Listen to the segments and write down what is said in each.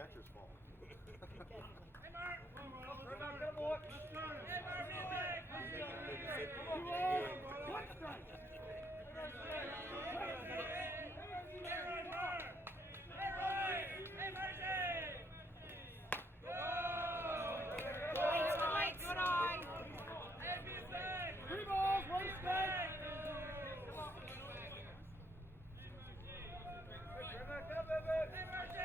catcher's fault. Hey, Mark! Come on, boy! Hey, Mark, Three balls, one strike. Hey, Marcy!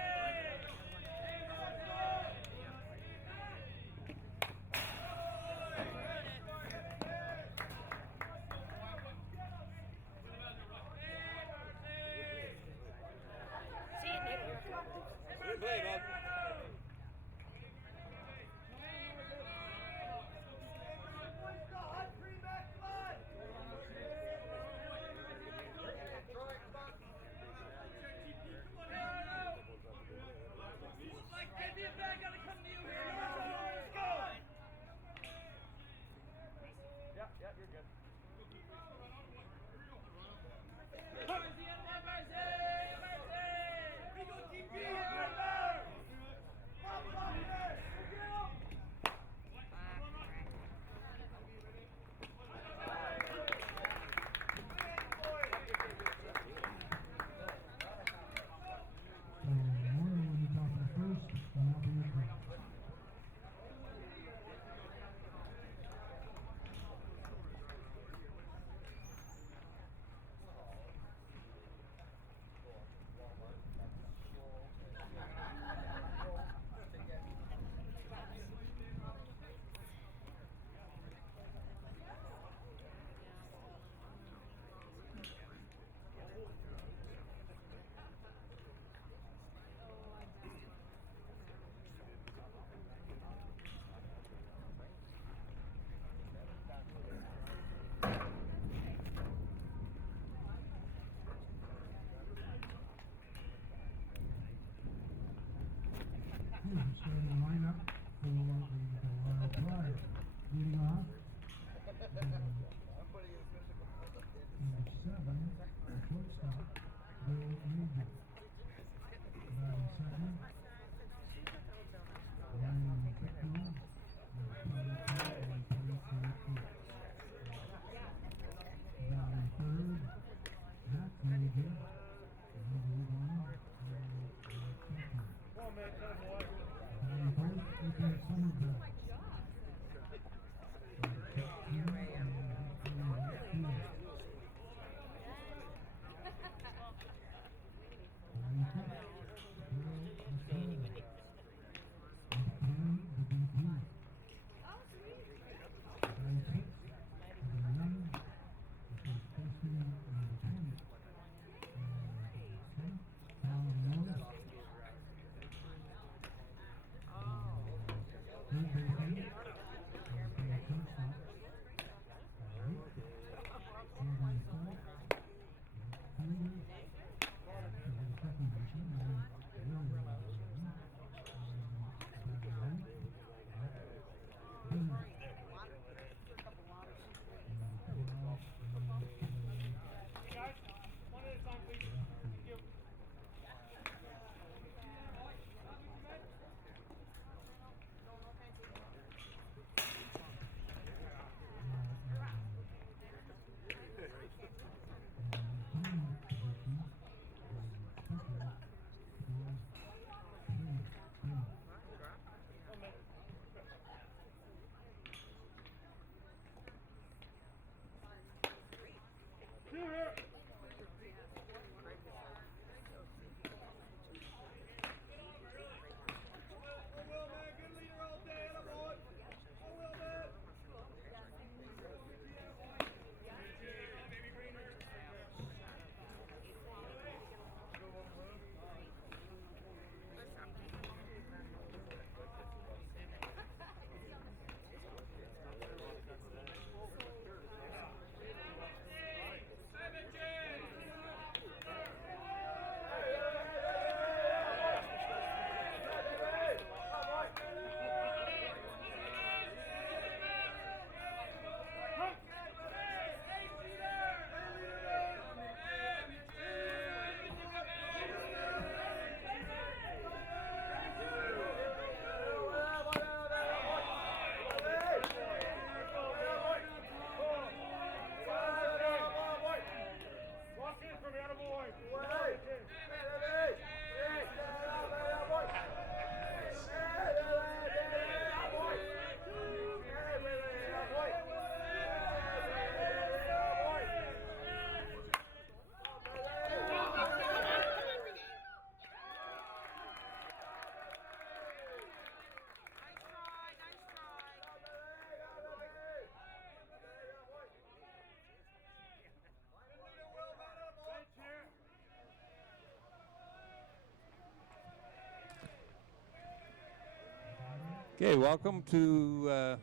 Okay, welcome to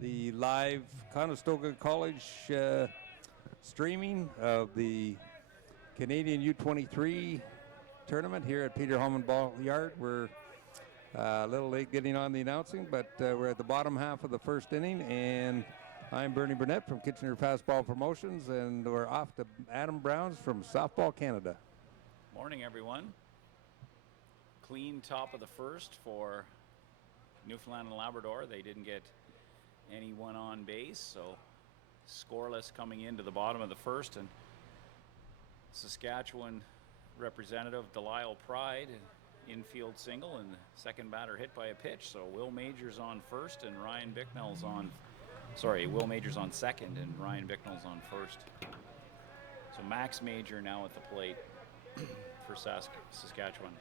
the live Conestoga College streaming of the Canadian U23 tournament here at Peter Holman Ball Yard. We're a little late getting on the announcing, but we're at the bottom half of the first inning, and I'm Bernie Burnett from Kitchener Fastball Promotions, and we're off to Adam Browns from Softball Canada. Morning, everyone. Clean top of the first for Newfoundland and Labrador. They didn't get anyone on base, so scoreless coming into the bottom of the first. And Saskatchewan representative Delisle Pride, infield single, and the second batter hit by a pitch. So Will Majors on first and Ryan Bicknell's on, Will Majors on second and Ryan Bicknell's on first. So Max Major now at the plate for Saskatchewan.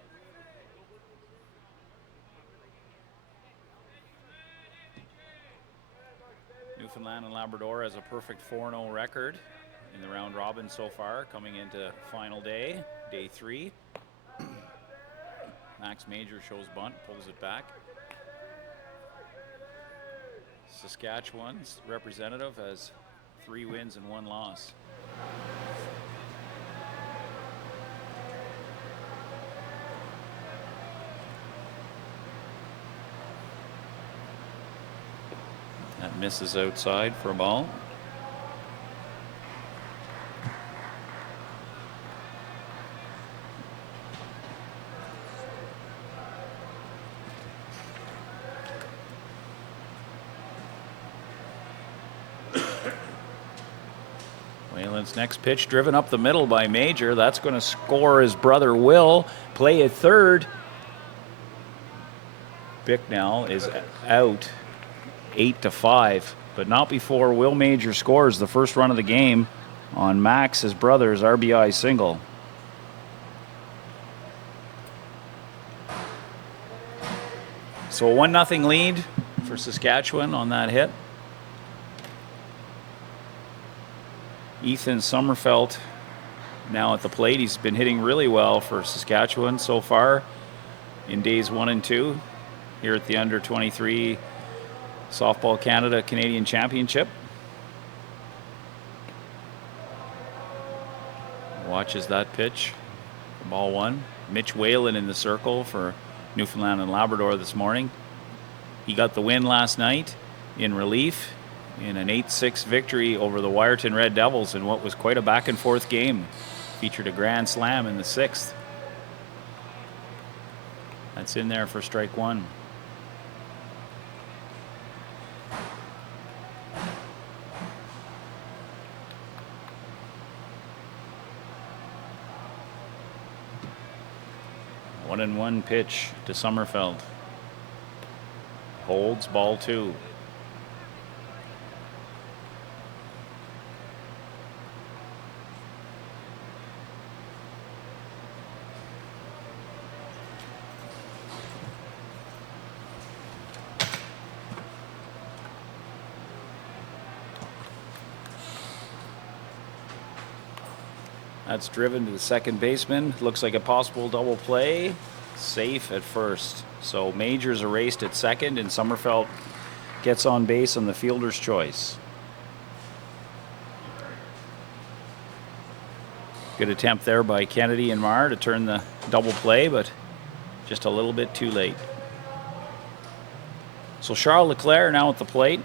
Newfoundland and Labrador has a perfect 4-0 record in the round robin so far, coming into final day, day 3. Max Major shows bunt, pulls it back. Saskatchewan's representative has 3 wins and 1 loss. That misses outside for a ball. Whalen's next pitch driven up the middle by Major. That's going to score his brother Will. Play at third. Bicknell is out 8-5, but not before Will Major scores the first run of the game on Max, his brother's RBI single. So a 1-0 lead for Saskatchewan on that hit. Ethan Sommerfeld now at the plate. He's been hitting really well for Saskatchewan so far in days 1 and 2 here at the Under 23 Softball Canada Canadian Championship. Watches that pitch. Ball 1. Mitch Whalen in the circle for Newfoundland and Labrador this morning. He got the win last night in relief in an 8-6 victory over the Wyerton Red Devils in what was quite a back and forth game. Featured a grand slam in the 6th. That's in there for strike 1. One and 1 pitch to Sommerfeld. Holds, ball 2. That's driven to the second baseman. Looks like a possible double play. Safe at first. So Majors erased at second, and Sommerfeld gets on base on the fielder's choice. Good attempt there by Kennedy and Marr to turn the double play, but just a little bit too late. So Charles Leclerc now at the plate.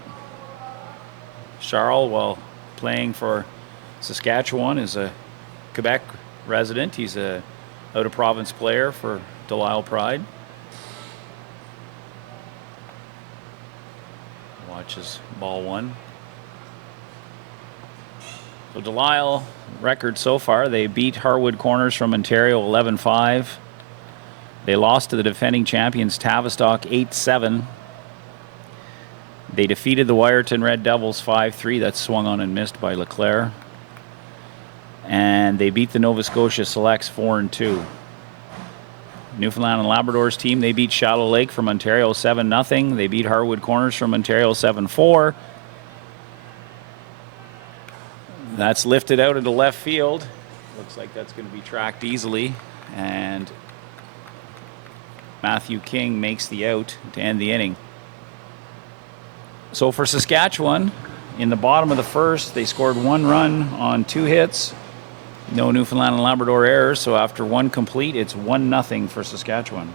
Charles, while playing for Saskatchewan, is a Quebec resident. He's a out-of-province player for Delisle Pride. Watches ball 1. So Delisle record so far, they beat Harwood Corners from Ontario 11-5. They lost to the defending champions Tavistock 8-7. They defeated the Wyerton Red Devils 5-3. That's swung on and missed by Leclerc. And they beat the Nova Scotia Selects 4-2. Newfoundland and Labrador's team, they beat Shallow Lake from Ontario 7-0. They beat Harwood Corners from Ontario 7-4. That's lifted out into left field. Looks like that's going to be tracked easily. And Matthew King makes the out to end the inning. So for Saskatchewan, in the bottom of the first, they scored 1 run on 2 hits. No Newfoundland and Labrador errors, so after 1 complete, it's 1-0 for Saskatchewan.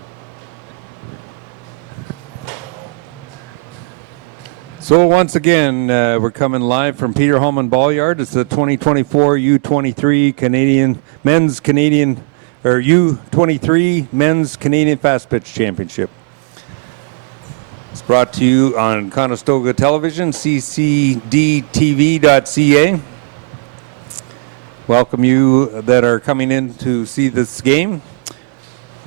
So once again, we're coming live from Peter Holman Ball Yard. It's the 2024 U23 U23 Men's Canadian Fast Pitch Championship. It's brought to you on Conestoga Television, ccdtv.ca. Welcome you that are coming in to see this game.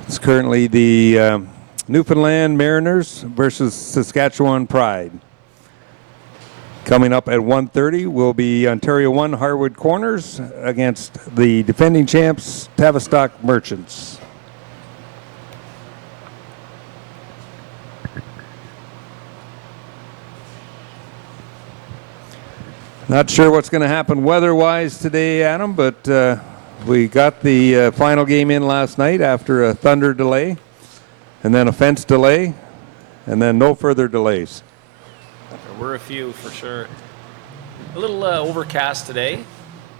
It's currently the Newfoundland Mariners versus Saskatchewan Pride. Coming up at 1:30 will be Ontario 1 Harwood Corners against the defending champs Tavistock Merchants. Not sure what's going to happen weather-wise today, Adam, but we got the final game in last night after a thunder delay, and then a fence delay, and then no further delays. There were a few for sure. A little overcast today,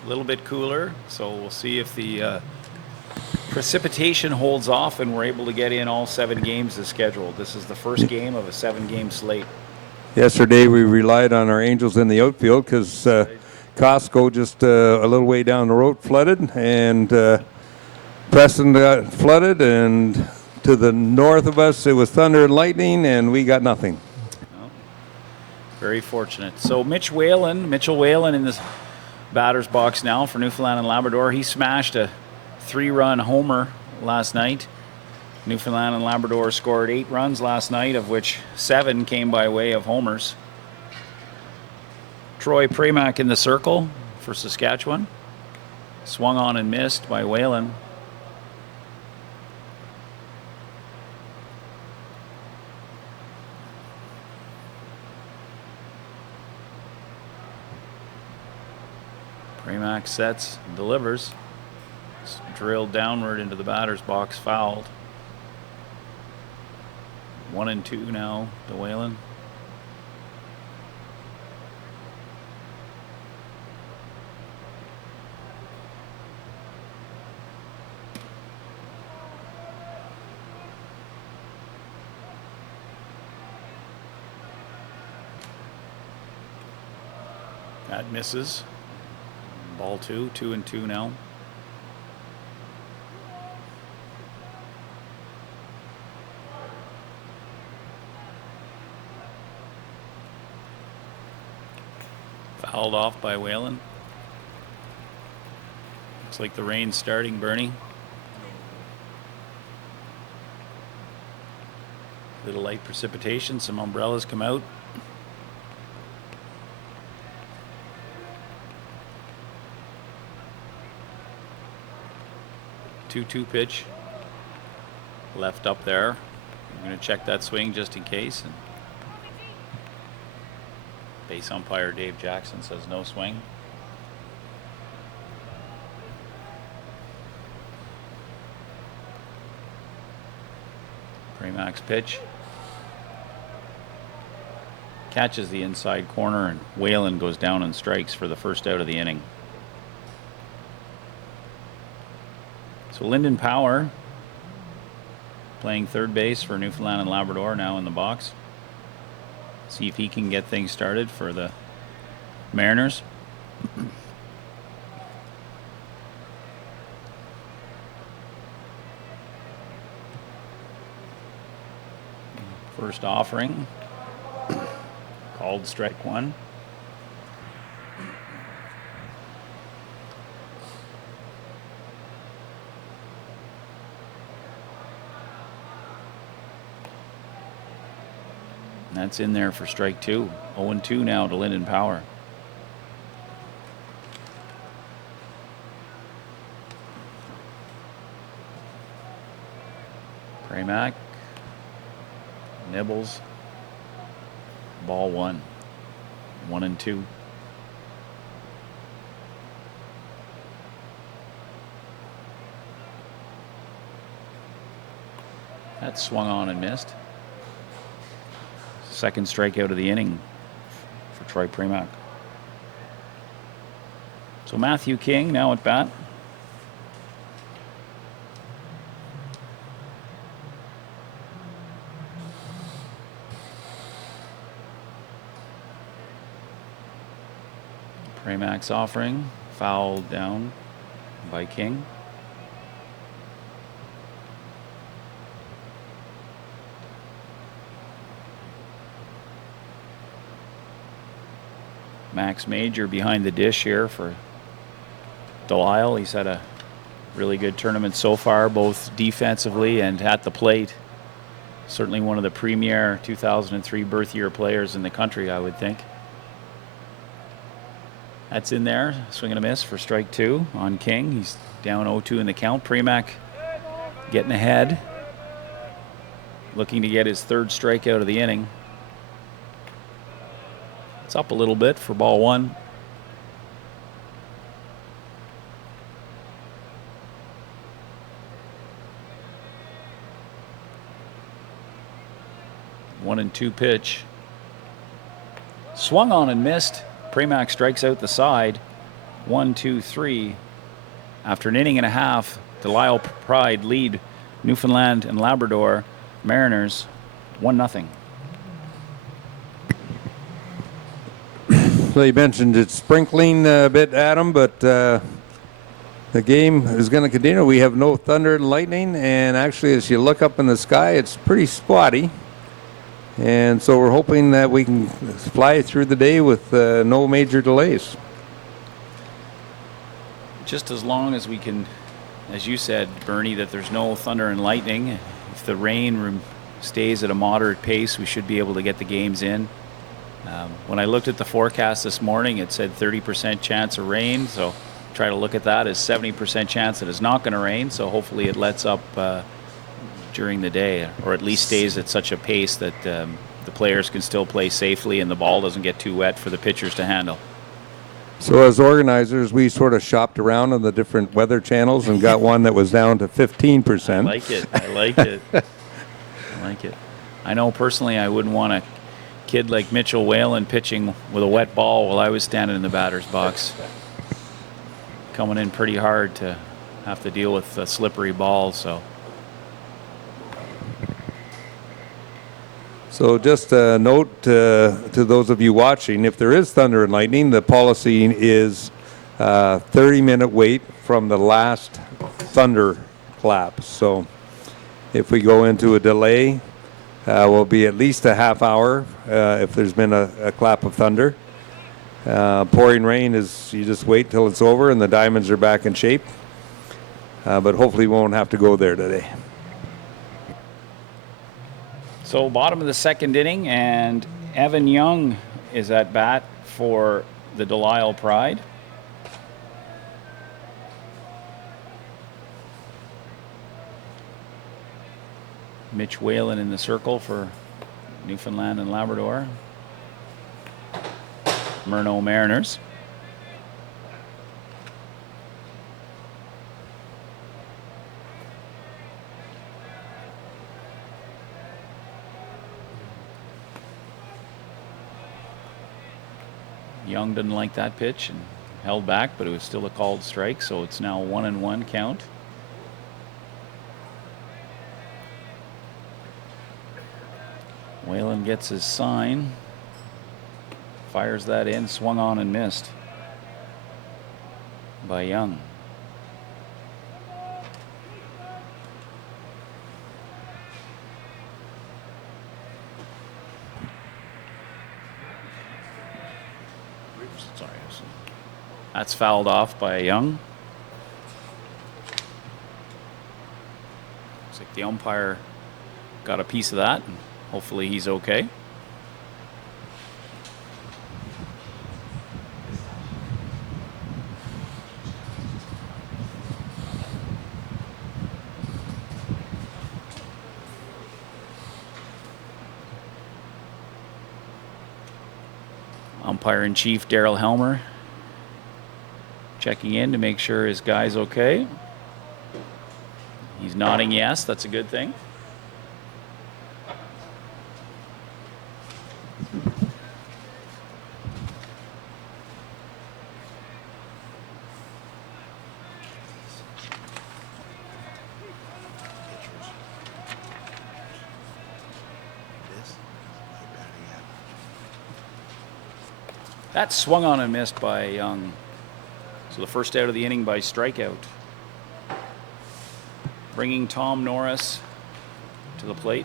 a little bit cooler, so we'll see if the precipitation holds off and we're able to get in all 7 games as scheduled. This is the first game of a 7-game slate. Yesterday we relied on our Angels in the outfield because Costco just a little way down the road flooded, and Preston got flooded, and to the north of us it was thunder and lightning, and we got nothing. Oh, very fortunate. So Mitchell Whalen in this batter's box now for Newfoundland and Labrador. He smashed a 3-run homer last night. Newfoundland and Labrador scored 8 runs last night, of which 7 came by way of homers. Troy Pramack in the circle for Saskatchewan. Swung on and missed by Whalen. Pramack sets, delivers. It's drilled downward into the batter's box, fouled. 1-2 now to Whalen. That misses. Ball 2, 2-2 now. Fouled off by Whalen. Looks like the rain's starting, Bernie. Little light precipitation, some umbrellas come out. Two-two pitch. Left up there. I'm going to check that swing just in case. And base umpire Dave Jackson says no swing. Pramack's pitch. Catches the inside corner, and Whalen goes down and strikes for the first out of the inning. So Lyndon Power playing third base for Newfoundland and Labrador now in the box. See if he can get things started for the Mariners. First offering. Called strike 1. That's in there for strike 2. 0-2 now to Lyndon Power. Pramack. Nibbles. Ball 1. 1-2. That swung on and missed. Second strikeout of the inning for Troy Premack. So Matthew King now at bat. Premack's offering, fouled down by King. Max Major behind the dish here for Delisle. He's had a really good tournament so far, both defensively and at the plate. Certainly one of the premier 2003 birth year players in the country, I would think. That's in there. Swing and a miss for strike 2 on King. He's down 0-2 in the count. Premack getting ahead, looking to get his 3rd strikeout of the inning. It's up a little bit for ball 1. One and 2 pitch. Swung on and missed. Premack strikes out the side. 1, 2, 3. After an inning and a half, Delisle Pride lead Newfoundland and Labrador Mariners 1-0. So you mentioned it's sprinkling a bit, Adam, but the game is going to continue. We have no thunder and lightning, and actually as you look up in the sky, it's pretty spotty. And so we're hoping that we can fly through the day with no major delays. Just as long as we can, as you said, Bernie, that there's no thunder and lightning. If the rain stays at a moderate pace, we should be able to get the games in. When I looked at the forecast this morning, it said 30% chance of rain. So try to look at that as 70% chance that it's not going to rain. So hopefully it lets up during the day, or at least stays at such a pace that the players can still play safely and the ball doesn't get too wet for the pitchers to handle. So as organizers, we sort of shopped around on the different weather channels and got one that was down to 15%. I like it. I like it. I like it. I know personally I wouldn't want a kid like Mitchell Whalen pitching with a wet ball while I was standing in the batter's box. Coming in pretty hard to have to deal with a slippery ball, so. So just a note to those of you watching, if there is thunder and lightning, the policy is 30-minute wait from the last thunder clap. So if we go into a delay, will be at least a half hour if there's been a clap of thunder. Pouring rain is, you just wait till it's over and the diamonds are back in shape. But hopefully we won't have to go there today. So bottom of the 2nd inning, and Evan Young is at bat for the Delisle Pride. Mitch Whalen in the circle for Newfoundland and Labrador. Murno Mariners. Young didn't like that pitch and held back, but it was still a called strike, so it's now 1-1 count. Whalen gets his sign, fires that in, swung on and missed by Young. Sorry, that's fouled off by Young. Looks like the umpire got a piece of that, and hopefully he's okay. Umpire-in-chief Daryl Helmer checking in to make sure his guy's okay. He's nodding yes, that's a good thing. That swung on and missed by Young. So the first out of the inning by strikeout. Bringing Tom Norris to the plate.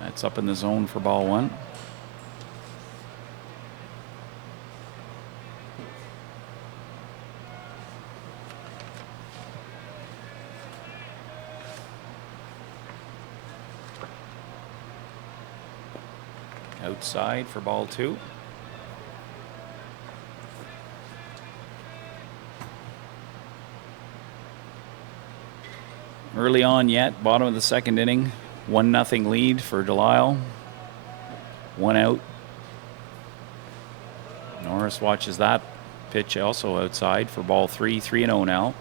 That's up in the zone for ball one. Outside for ball two. Early on yet, bottom of the second inning. 1-0 lead for Delisle. 1 out. Norris watches that pitch also outside for ball three. 3-0 now.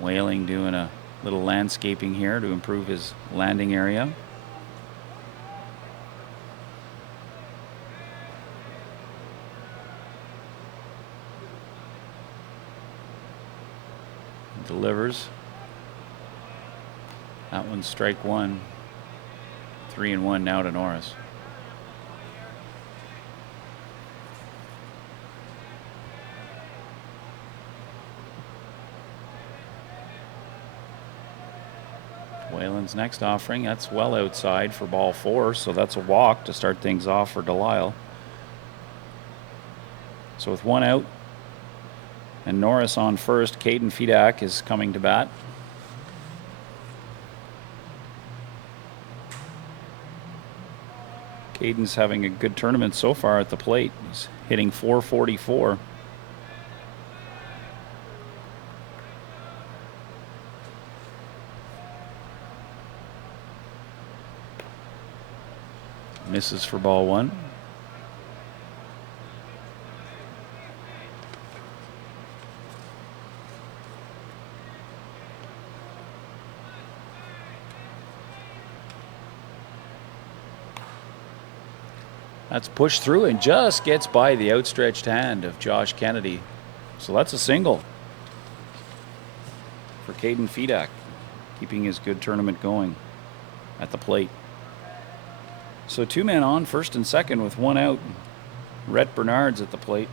Whaling doing a little landscaping here to improve his landing area. Delivers. That one's strike one. 3-1 now to Norris. Whalen's next offering, that's well outside for ball four, so that's a walk to start things off for Delisle. So with 1 out and Norris on first, Caden Fedak is coming to bat. Caden's having a good tournament so far at the plate. He's hitting .444. Misses for ball one. That's pushed through and just gets by the outstretched hand of Josh Kennedy. So that's a single for Caden Fedak, keeping his good tournament going at the plate. So 2 men on, first and second with 1 out. Rhett Bernard's at the plate.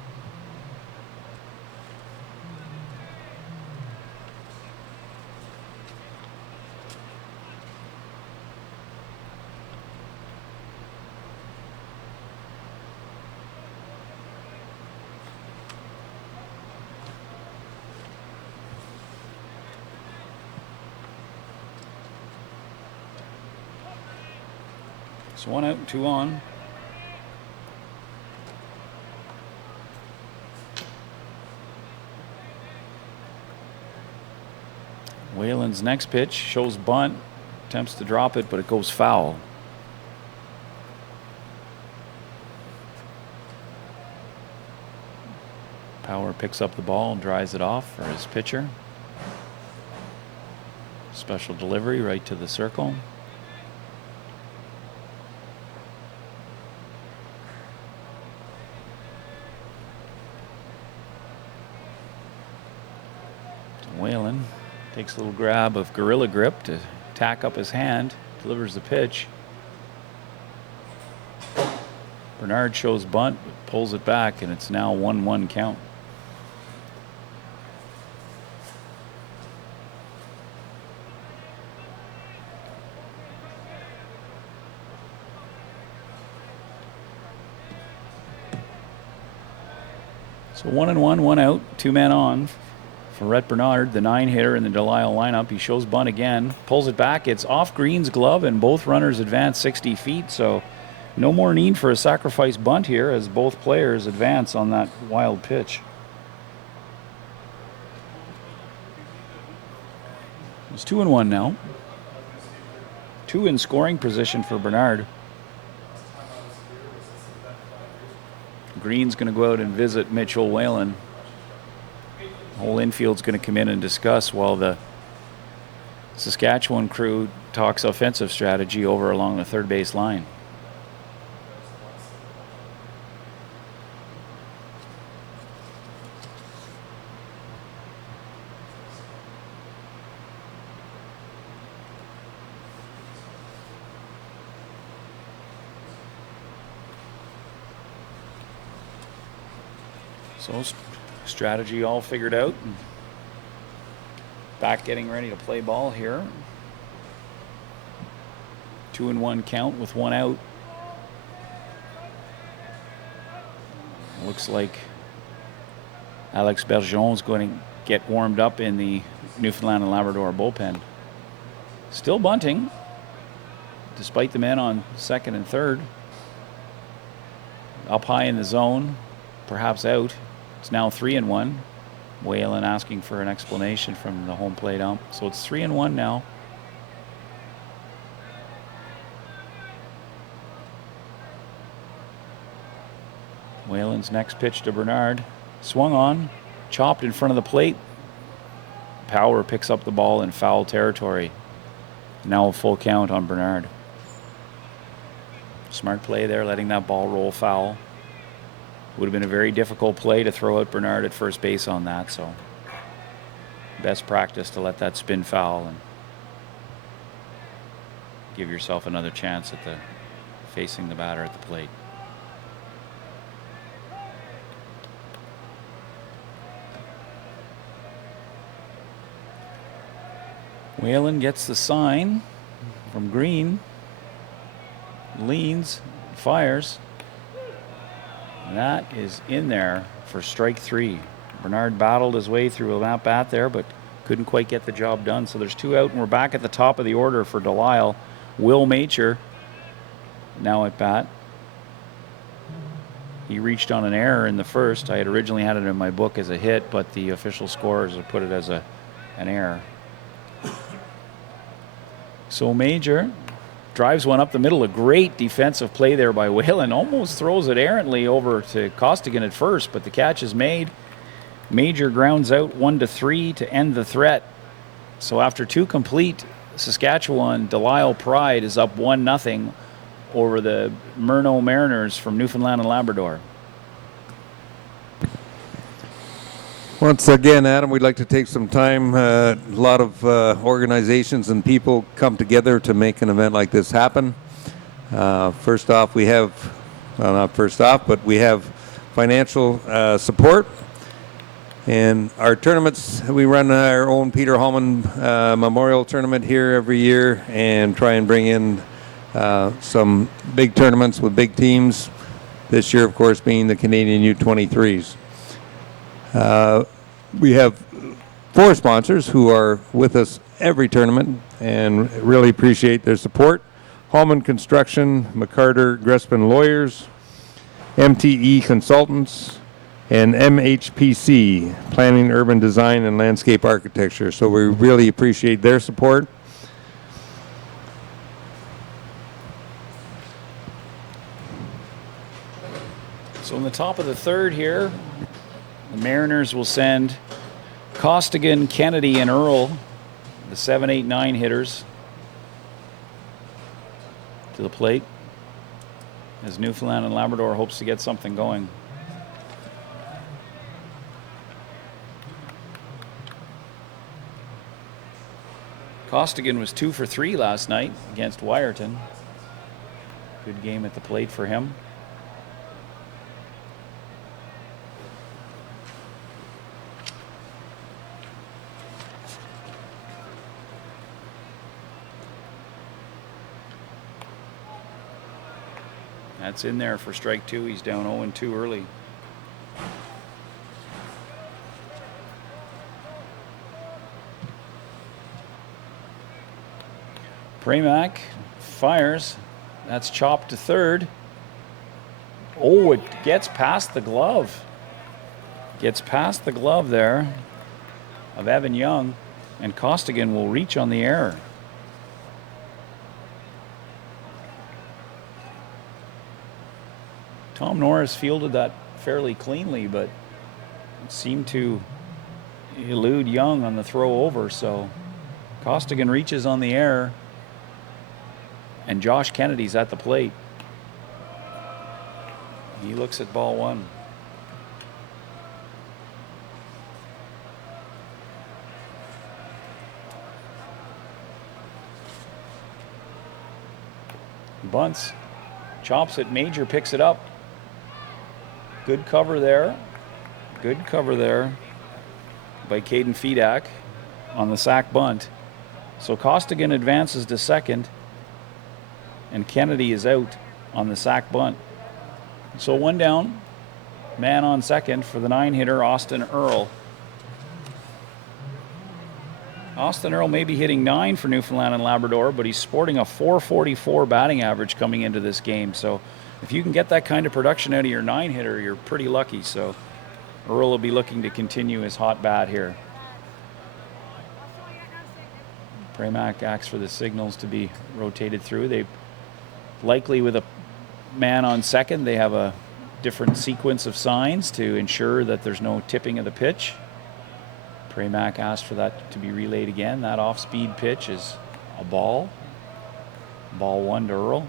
So 1 out, 2 on. Whalen's next pitch shows bunt, attempts to drop it, but it goes foul. Power picks up the ball and dries it off for his pitcher. Special delivery right to the circle. Whalen takes a little grab of Gorilla Grip to tack up his hand, delivers the pitch. Bernard shows bunt, pulls it back, and it's now 1-1 count. So 1-1, 1 out, 2 men on. For Rhett Bernard, the 9-hitter in the Delisle lineup. He shows bunt again, pulls it back. It's off Green's glove, and both runners advance 60 feet. So no more need for a sacrifice bunt here as both players advance on that wild pitch. It's 2-1 now. 2 in scoring position for Bernard. Green's going to go out and visit Mitchell Whalen. Whole infield's going to come in and discuss while the Saskatchewan crew talks offensive strategy over along the third base line. So strategy all figured out. Back getting ready to play ball here. 2-1 count with 1 out. Looks like Alex Bergeron's going to get warmed up in the Newfoundland and Labrador bullpen. Still bunting, despite the men on second and third. Up high in the zone, perhaps out. It's now 3-1. Whalen asking for an explanation from the home plate ump. So it's 3-1 now. Whalen's next pitch to Bernard. Swung on, chopped in front of the plate. Power picks up the ball in foul territory. Now a full count on Bernard. Smart play there, letting that ball roll foul. Would have been a very difficult play to throw out Bernard at first base on that, so best practice to let that spin foul and give yourself another chance at facing the batter at the plate. Whalen gets the sign from Green, leans, fires. And that is in there for strike 3. Bernard battled his way through an at-bat there, but couldn't quite get the job done. So there's 2 out, and we're back at the top of the order for Delisle. Will Major now at bat. He reached on an error in the first. I had originally had it in my book as a hit, but the official scorers have put it as an error. So Major drives one up the middle. A great defensive play there by Whalen. Almost throws it errantly over to Costigan at first, but the catch is made. Major grounds out 1-3 to end the threat. So after 2 complete, Saskatchewan, Delisle Pride is up 1-0 over the Murno Mariners from Newfoundland and Labrador. Once again, Adam, we'd like to take some time. A lot of organizations and people come together to make an event like this happen. First off, we have, well, not first off, but we have financial support. And our tournaments, we run our own Peter Hallman Memorial Tournament here every year and try and bring in some big tournaments with big teams. This year, of course, being the Canadian U23s. We have 4 sponsors who are with us every tournament and really appreciate their support. Hallman Construction, McCarter Grespin Lawyers, MTE Consultants, and MHPC, Planning, Urban Design, and Landscape Architecture. So we really appreciate their support. So in the top of the third here, the Mariners will send Costigan, Kennedy, and Earl, the 7, 8, 9 hitters, to the plate as Newfoundland and Labrador hopes to get something going. Costigan was 2 for 3 last night against Wyerton. Good game at the plate for him. That's in there for strike 2. He's down 0-2 early. Pramac fires. That's chopped to third. Oh, it gets past the glove. Gets past the glove there of Evan Young, and Costigan will reach on the error. Tom Norris fielded that fairly cleanly, but seemed to elude Young on the throw over, so Costigan reaches on the error, and Josh Kennedy's at the plate. He looks at ball 1. Bunts, chops it, Major picks it up. Good cover there. Good cover there by Caden Fedak on the sack bunt. So Costigan advances to second, and Kennedy is out on the sack bunt. So one down, man on second for the 9-hitter, Austin Earl. Austin Earl may be hitting 9 for Newfoundland and Labrador, but he's sporting a .444 batting average coming into this game. So if you can get that kind of production out of your 9-hitter, you're pretty lucky. So Earl will be looking to continue his hot bat here. Pramac asks for the signals to be rotated through. They likely, with a man on second, they have a different sequence of signs to ensure that there's no tipping of the pitch. Pramac asked for that to be relayed again. That off-speed pitch is a ball. Ball 1 to Earl.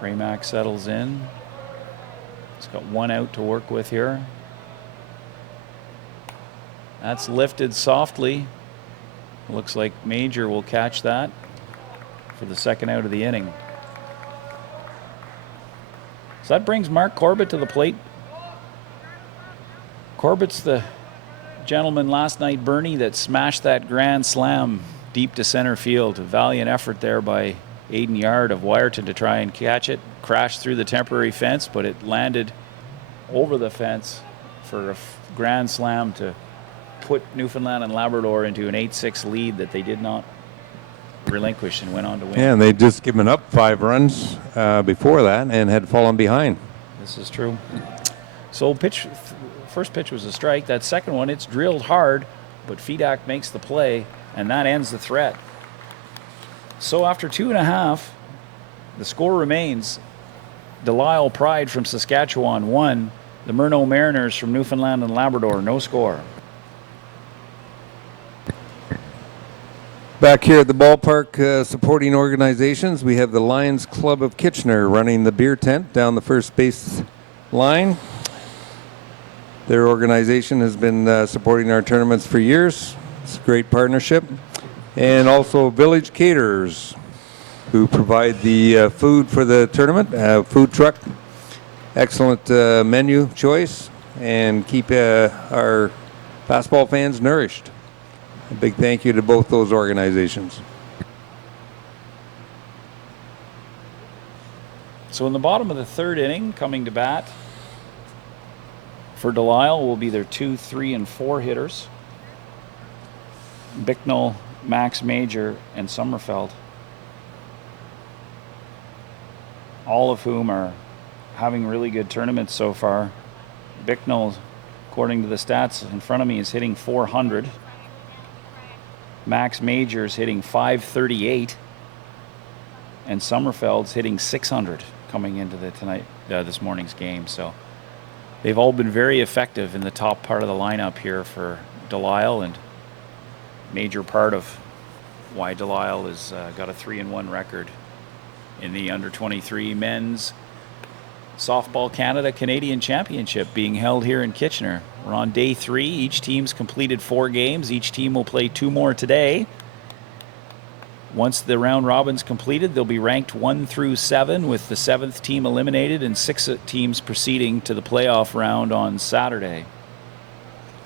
Pramac settles in. He's got 1 out to work with here. That's lifted softly. Looks like Major will catch that for the 2nd out of the inning. So that brings Mark Corbett to the plate. Corbett's the gentleman last night, Bernie, that smashed that grand slam deep to center field. A valiant effort there by Aiden Yard of Wyerton to try and catch it. Crashed through the temporary fence, but it landed over the fence for a grand slam to put Newfoundland and Labrador into an 8-6 lead that they did not relinquish and went on to win. Yeah, and they'd just given up 5 runs before that and had fallen behind. This is true. So first pitch was a strike. That second one, it's drilled hard, but Fedak makes the play, and that ends the threat. So after 2.5, the score remains Delisle Pride from Saskatchewan 1, the Murno Mariners from Newfoundland and Labrador, no score. Back here at the ballpark, supporting organizations, we have the Lions Club of Kitchener running the beer tent down the first base line. Their organization has been supporting our tournaments for years. It's a great partnership. And also Village Caterers, who provide the food for the tournament, food truck. Excellent menu choice, and keep our basketball fans nourished. A big thank you to both those organizations. So in the bottom of the 3rd inning, coming to bat for Delisle will be their 2, 3, and 4 hitters. Bicknell, Max Major, and Sommerfeld. All of whom are having really good tournaments so far. Bicknell, according to the stats in front of me, is hitting .400. Max Major's hitting .538, and Sommerfeld's hitting .600 coming into this morning's game. So they've all been very effective in the top part of the lineup here for Delisle, and major part of why Delisle has got a 3-1 record in the under-23 men's Softball Canada Canadian Championship being held here in Kitchener. We're on day 3. Each team's completed 4 games. Each team will play 2 more today. Once the round robin's completed, they'll be ranked 1 through 7, with the 7th team eliminated and 6 teams proceeding to the playoff round on Saturday.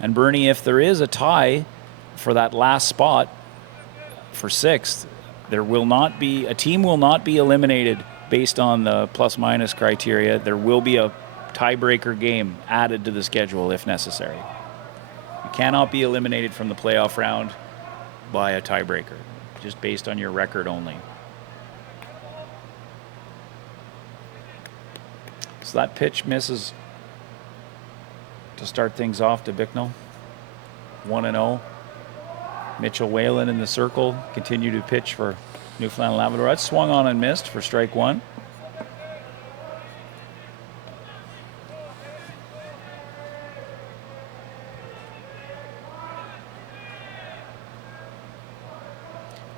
And Bernie, if there is a tie for that last spot for 6th, a team will not be eliminated based on the plus-minus criteria. There will be a tiebreaker game added to the schedule if necessary. You cannot be eliminated from the playoff round by a tiebreaker, just based on your record only. So that pitch misses to start things off to Bicknell. 1-0. Mitchell Whalen in the circle, continue to pitch for Newfoundland and Labrador. That swung on and missed for strike 1.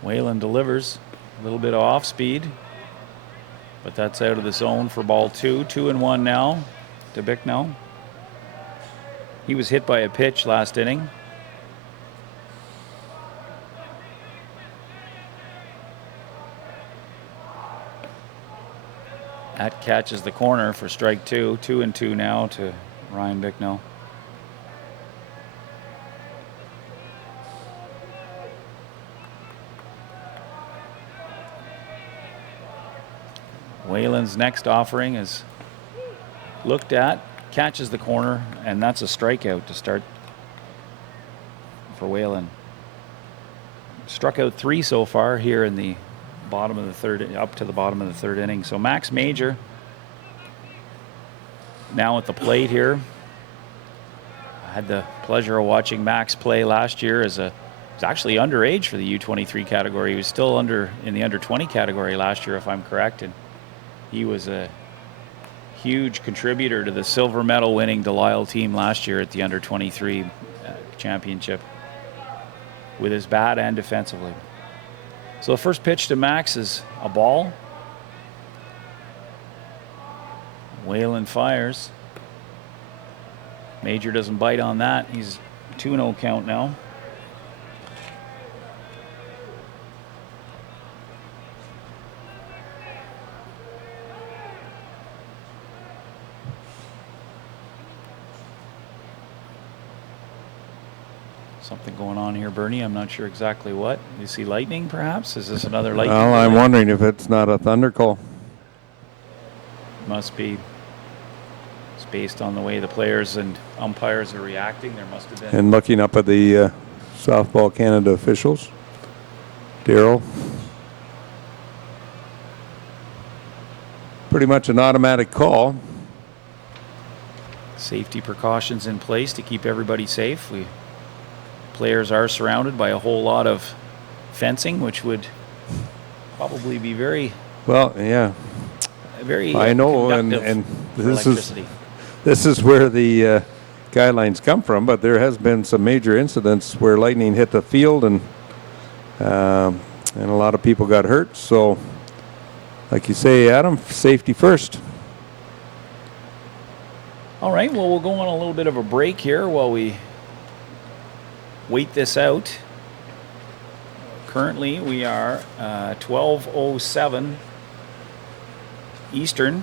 Whalen delivers a little bit of off speed, but that's out of the zone for ball 2. 2-1 now to Bicknell. He was hit by a pitch last inning. That catches the corner for strike 2. 2-2 now to Ryan Bicknell. Whalen's next offering is looked at, catches the corner, and that's a strikeout to start for Whalen. Struck out 3 so far here in the bottom of the third, up to the bottom of the third inning. So Max Major now at the plate here. I had the pleasure of watching Max play last year as a, he's actually underage for the U23 category. He was still in the under 20 category last year, if I'm correct, and he was a huge contributor to the silver medal winning Delisle team last year at the under 23 championship with his bat and defensively. So the first pitch to Max is a ball. Whalen fires. Major doesn't bite on that. He's 2-0 count now. Something going on here, Bernie. I'm not sure exactly what. You see lightning, perhaps? Is this another lightning? Well, I'm wondering if it's not a thunder call. Must be. It's based on the way the players and umpires are reacting. There must have been. And looking up at the Softball Canada officials, Daryl. Pretty much an automatic call. Safety precautions in place to keep everybody safe. Players are surrounded by a whole lot of fencing, which would probably be very well, yeah. Very I know, and this is where the guidelines come from. But there has been some major incidents where lightning hit the field, and a lot of people got hurt. So, like you say, Adam, safety first. All right. Well, we'll go on a little bit of a break here while we wait this out. Currently, we are 12:07 Eastern,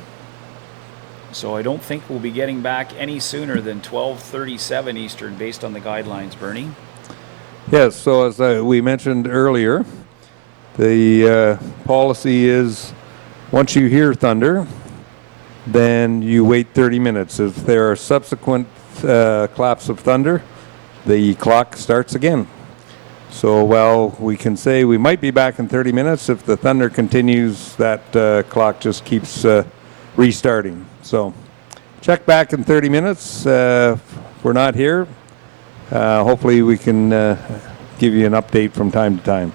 so I don't think we'll be getting back any sooner than 12:37 Eastern based on the guidelines, Bernie. Yes, so as we mentioned earlier, the policy is once you hear thunder, then you wait 30 minutes. If there are subsequent claps of thunder, the clock starts again. So while we can say we might be back in 30 minutes, if the thunder continues, that clock just keeps restarting. So check back in 30 minutes. If we're not here, hopefully we can give you an update from time to time.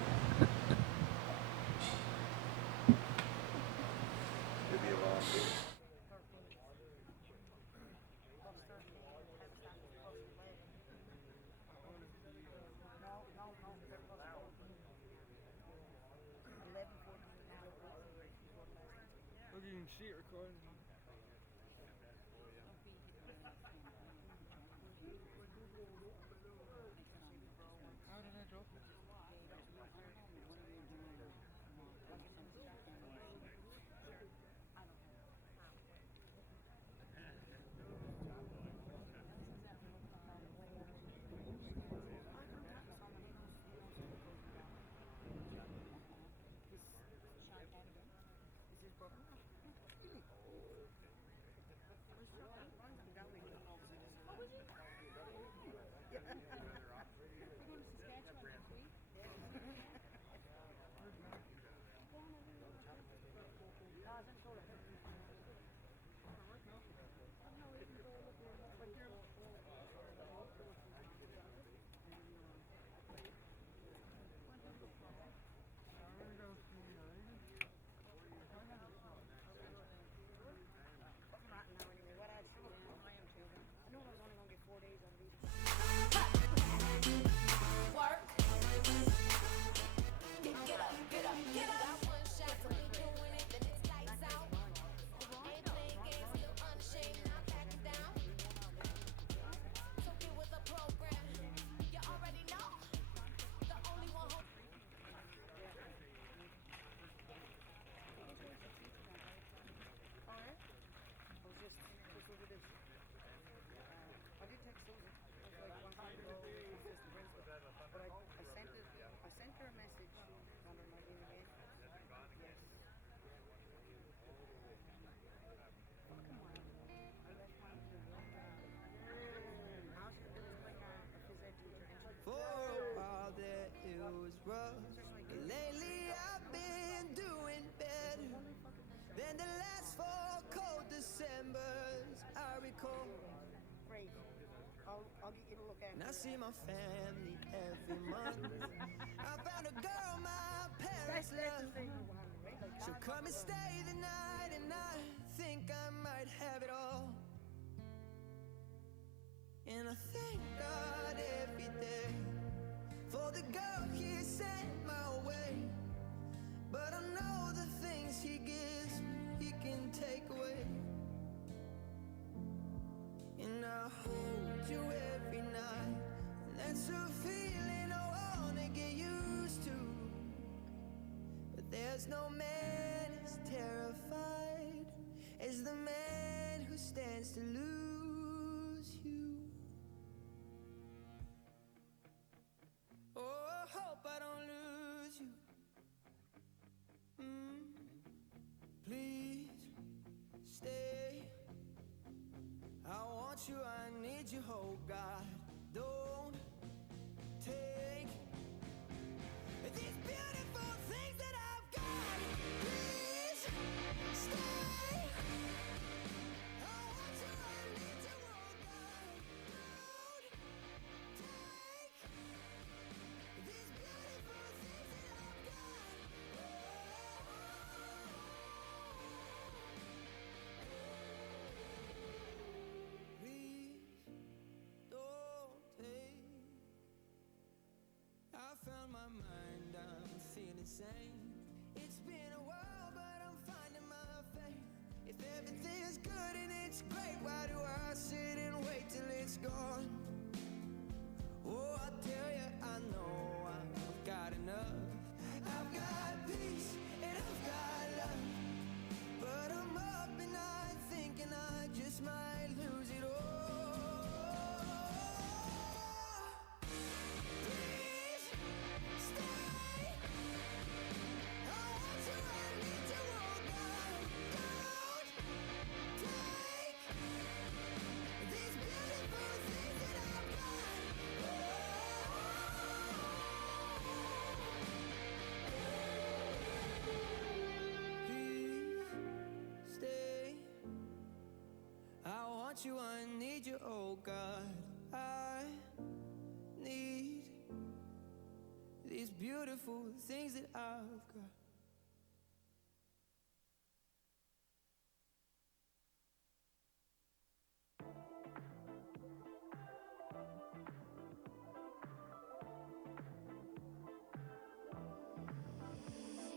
rush. But lately I've been doing better than the last 4 cold Decembers I recall. Great. I'll get you to look at. And I see my family every month. I found a girl my parents love. She'll come and stay the night, and I think I might have it all. And I thank God every day for the girl He sent my way. But I know the things He gives me, He can take away. And I hold you every night, and that's a feeling I wanna get used to. But there's no man as terrified as the man who stands to lose you. Oh, I hope I don't lose you. Please stay. I want you, I need you, oh God. Don't take these beautiful things that I've got. Please stay. I want you, I need you, oh God. Don't take these beautiful things that I've got. Please don't take. I found my mind, I'm feeling sane. It's been a while, but I'm finding my faith. If everything's good and it's great, why do I sit and wait till it's gone? Oh, I tell you, I know I've got enough. I've got peace and I've got love. But I'm up and night thinking I just might lose it all. Please stay. I want you, I need you, oh God. Don't take these beautiful things that I've got. Please stay. I want you, I need you, oh God. I need these beautiful things that I've got.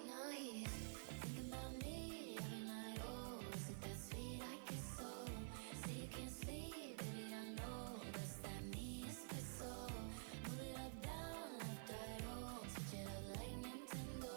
Now he's thinking about me every night. Oh, is it that sweet? I guess so. Say you can't sleep, baby, I know. That's that me espresso. Move it up, down, left, right, oh. Switch it up like Nintendo.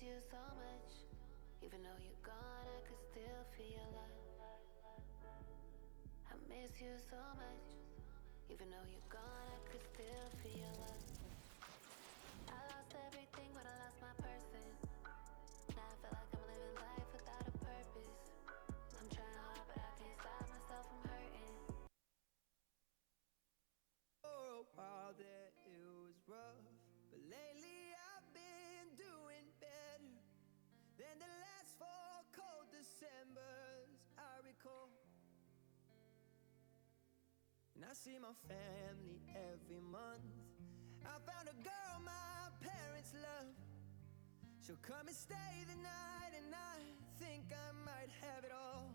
miss you so much. Even though you're gone, I could still feel love. I miss you so much. Even though you're gone, I could still feel love. I lost everything, but I lost my person. Now I feel like I'm living life without a purpose. I'm trying hard, but I can't stop myself from hurting. For a while there it was rough, but lately I've been doing better than the last 4 cold Decembers I recall. And I see my family every month. I found a girl my parents love. She'll come and stay the night, and I think I might have it all.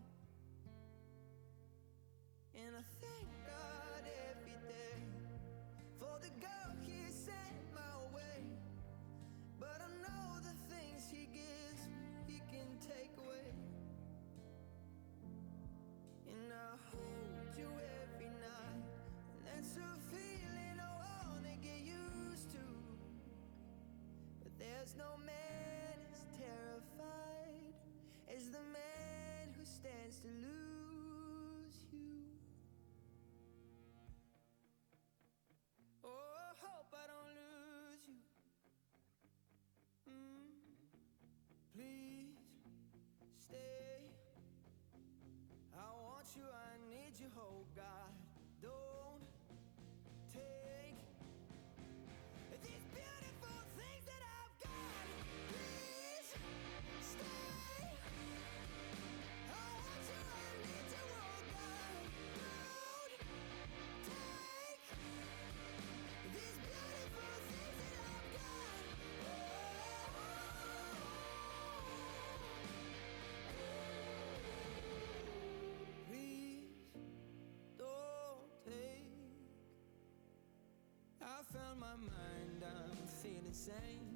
And I thank God every day for the girl he sent my way. But I know the things he gives me, he can take away. And I hold you every night, and that's a feeling I wanna get used to. But there's no man as terrified as the man who stands to lose you. Oh, I hope I don't lose you. Please stay. I want you, I need you, oh God. Don't take these beautiful things that I've got. Please stay. I want you, I need you, oh God. Don't take these beautiful things that I've got. Please don't take. I found my mind, I'm feeling sane.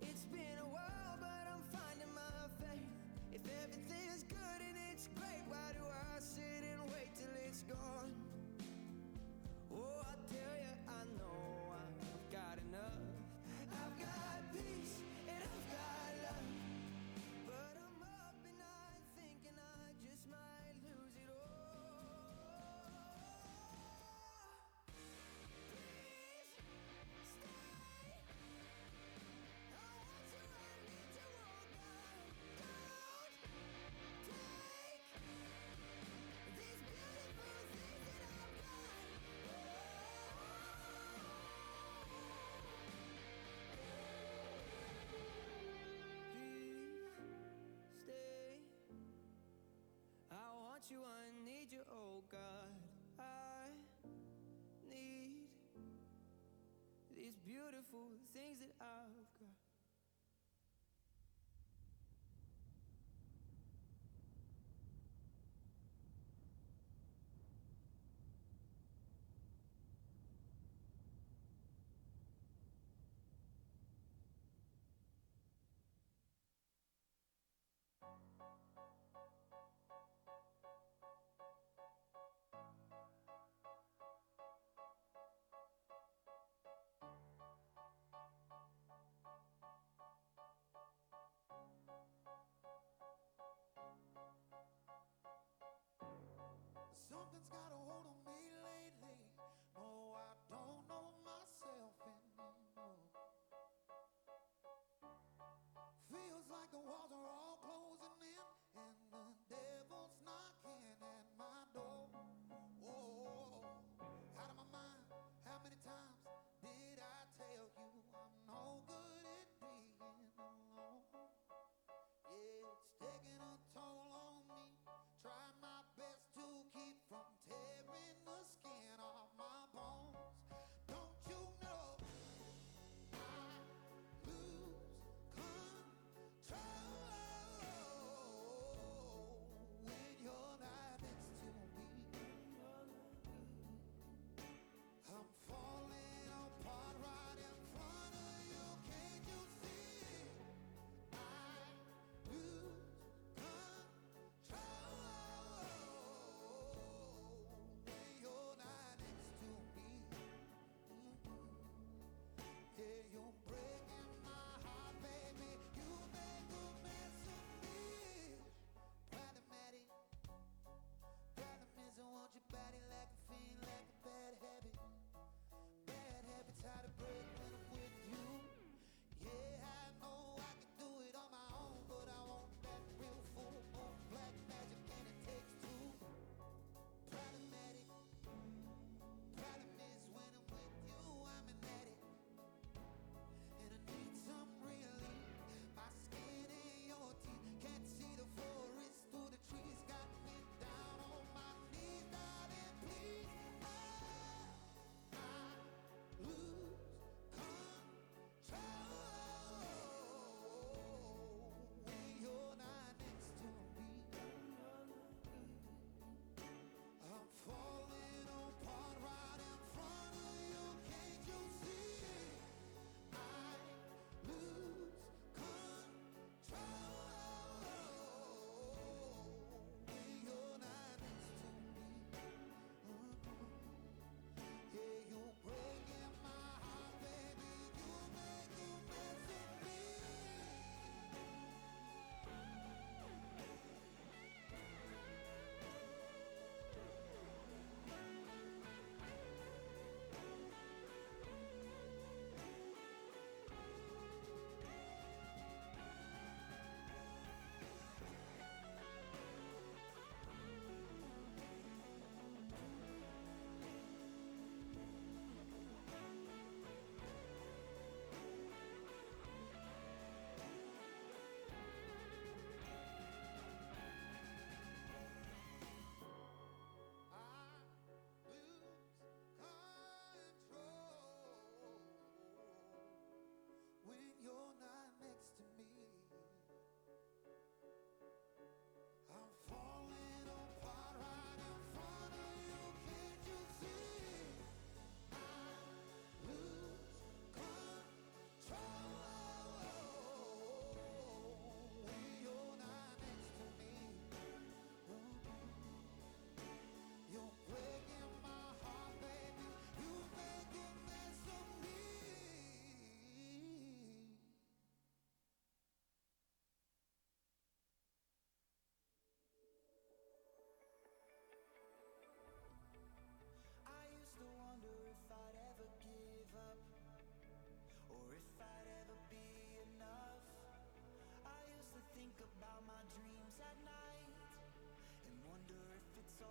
It's been a while, but I'm finding my faith. If everything's good and it's great, why do I sit and wait till it's gone? Oh, I tell you, I know I've got enough. I've got peace and I've got love. But I'm up and I thinking I just might lose it all. Please stay. I want you, I need you, oh God. Don't take these beautiful things that I've got. Please stay. I want you, I need you, oh God. I need these beautiful things that I've got.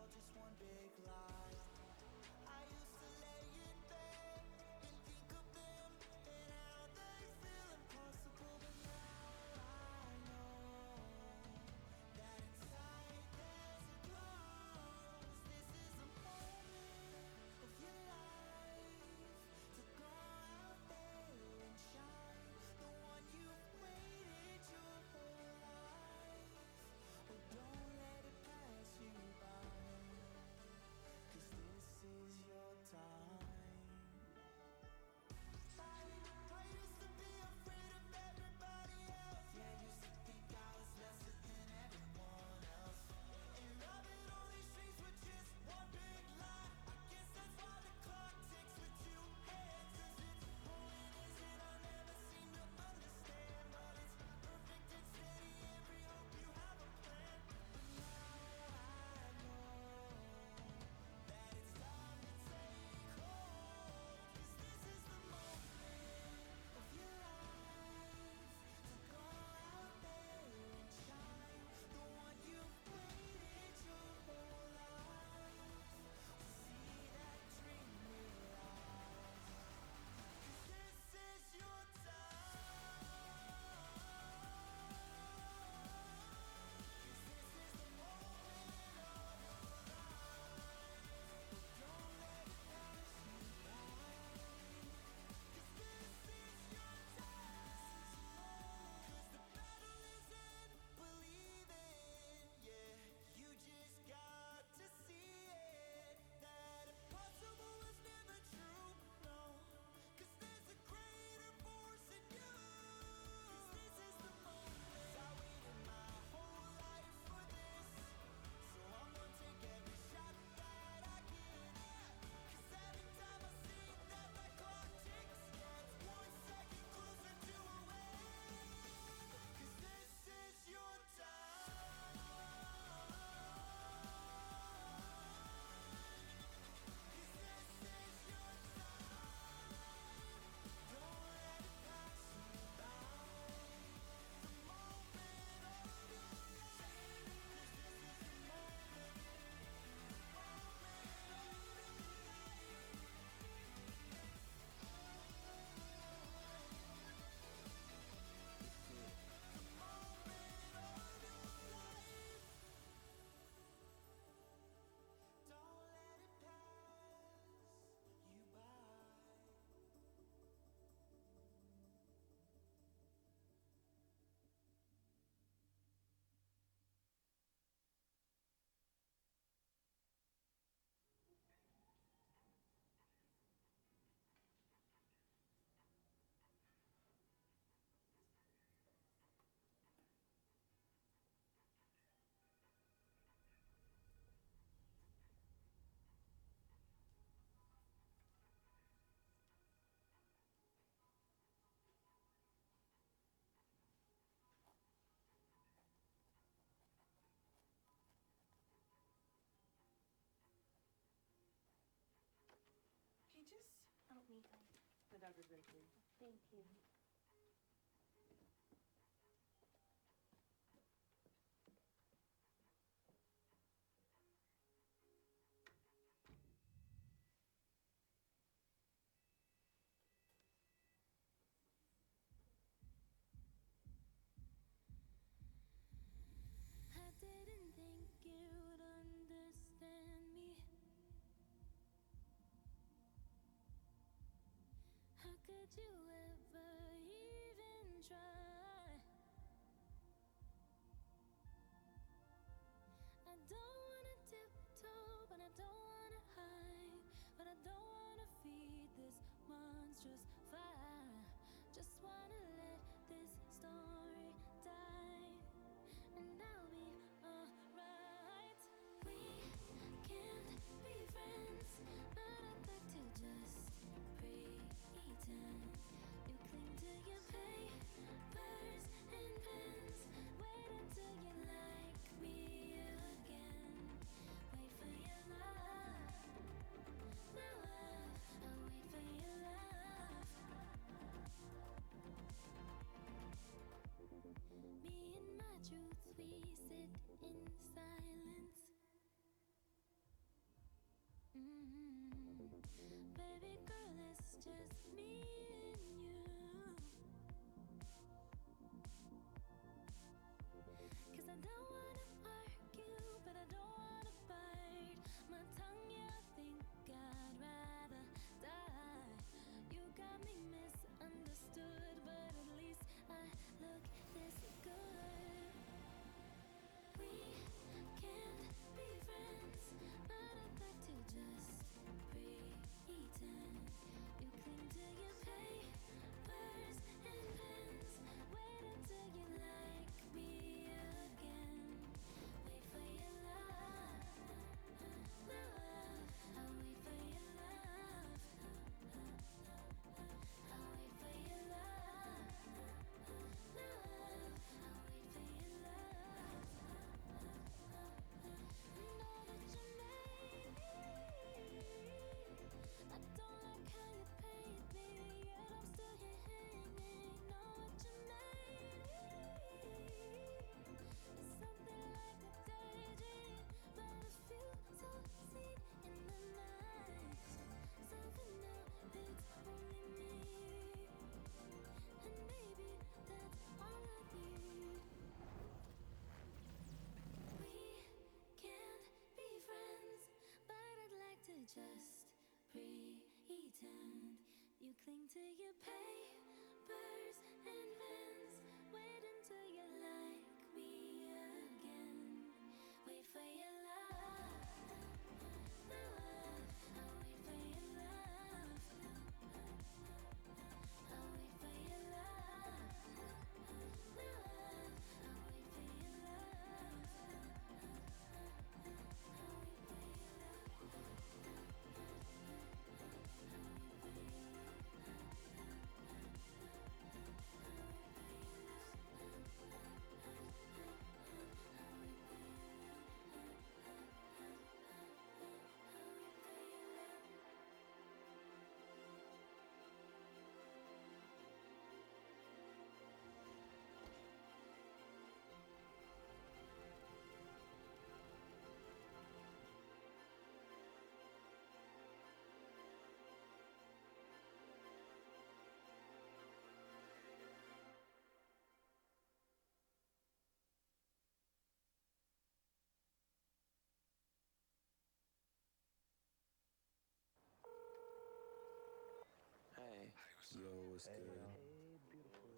all just one big lie. I used to lay in bed and think of them and how they feel impossible, but now I know that inside there's a glow. This is the moment of your life to go out there and shine, the one you've waited your whole life. Oh, don't let it pass you by, 'cause this is your time. I used to be afraid of everybody else. Yeah, I used to think I was lesser than everyone else. And loving all these streets with just one big lie. I guess that's why the clock ticks with two hands. 'Cause it's going, is it? I'll never seem to understand. But it's perfect and steady, every hope you have a plan. But now I know that it's time to take hold. 'Cause this is the moment of your life to go out there and shine, the one you've waited your whole life to see that dream realize. 'Cause this is your time. 'Cause this is the moment of your life. Don't let it pass you by. 'Cause this is your time. 'Cause the battle isn't believing, yeah. You just got to see it. That impossible was never true, no. 'Cause there's a greater force in you. 'Cause this is the moment. 'Cause I waited my whole life for this, so I'm gonna take every shot that I get. 'Cause every time I see that clock ticks, yeah, it's 1 second closer to a win. 'Cause this is your time. 'Cause this is your time. Don't let it pass you by. The moment of your life. 'Cause this is the moment of your life. Don't let it pass you by. Peaches? I don't need them. The doctor's ready for you. Thank you. I didn't think you'd understand me. How could you ever even try? I don't wanna tiptoe, but I don't wanna hide. But I don't wanna feed this monstrous fire. Just wanna let this story die, and I'll be alright. We can't be friends, but I'd like to just pretend. You cling to your paper into your papers and pens. Wait until you like me again. Wait for your love. I'll wait for your love. I'll wait for your love. I'll wait for your love. I'll wait for your Hey. Yo, what's good? Hey, beautiful.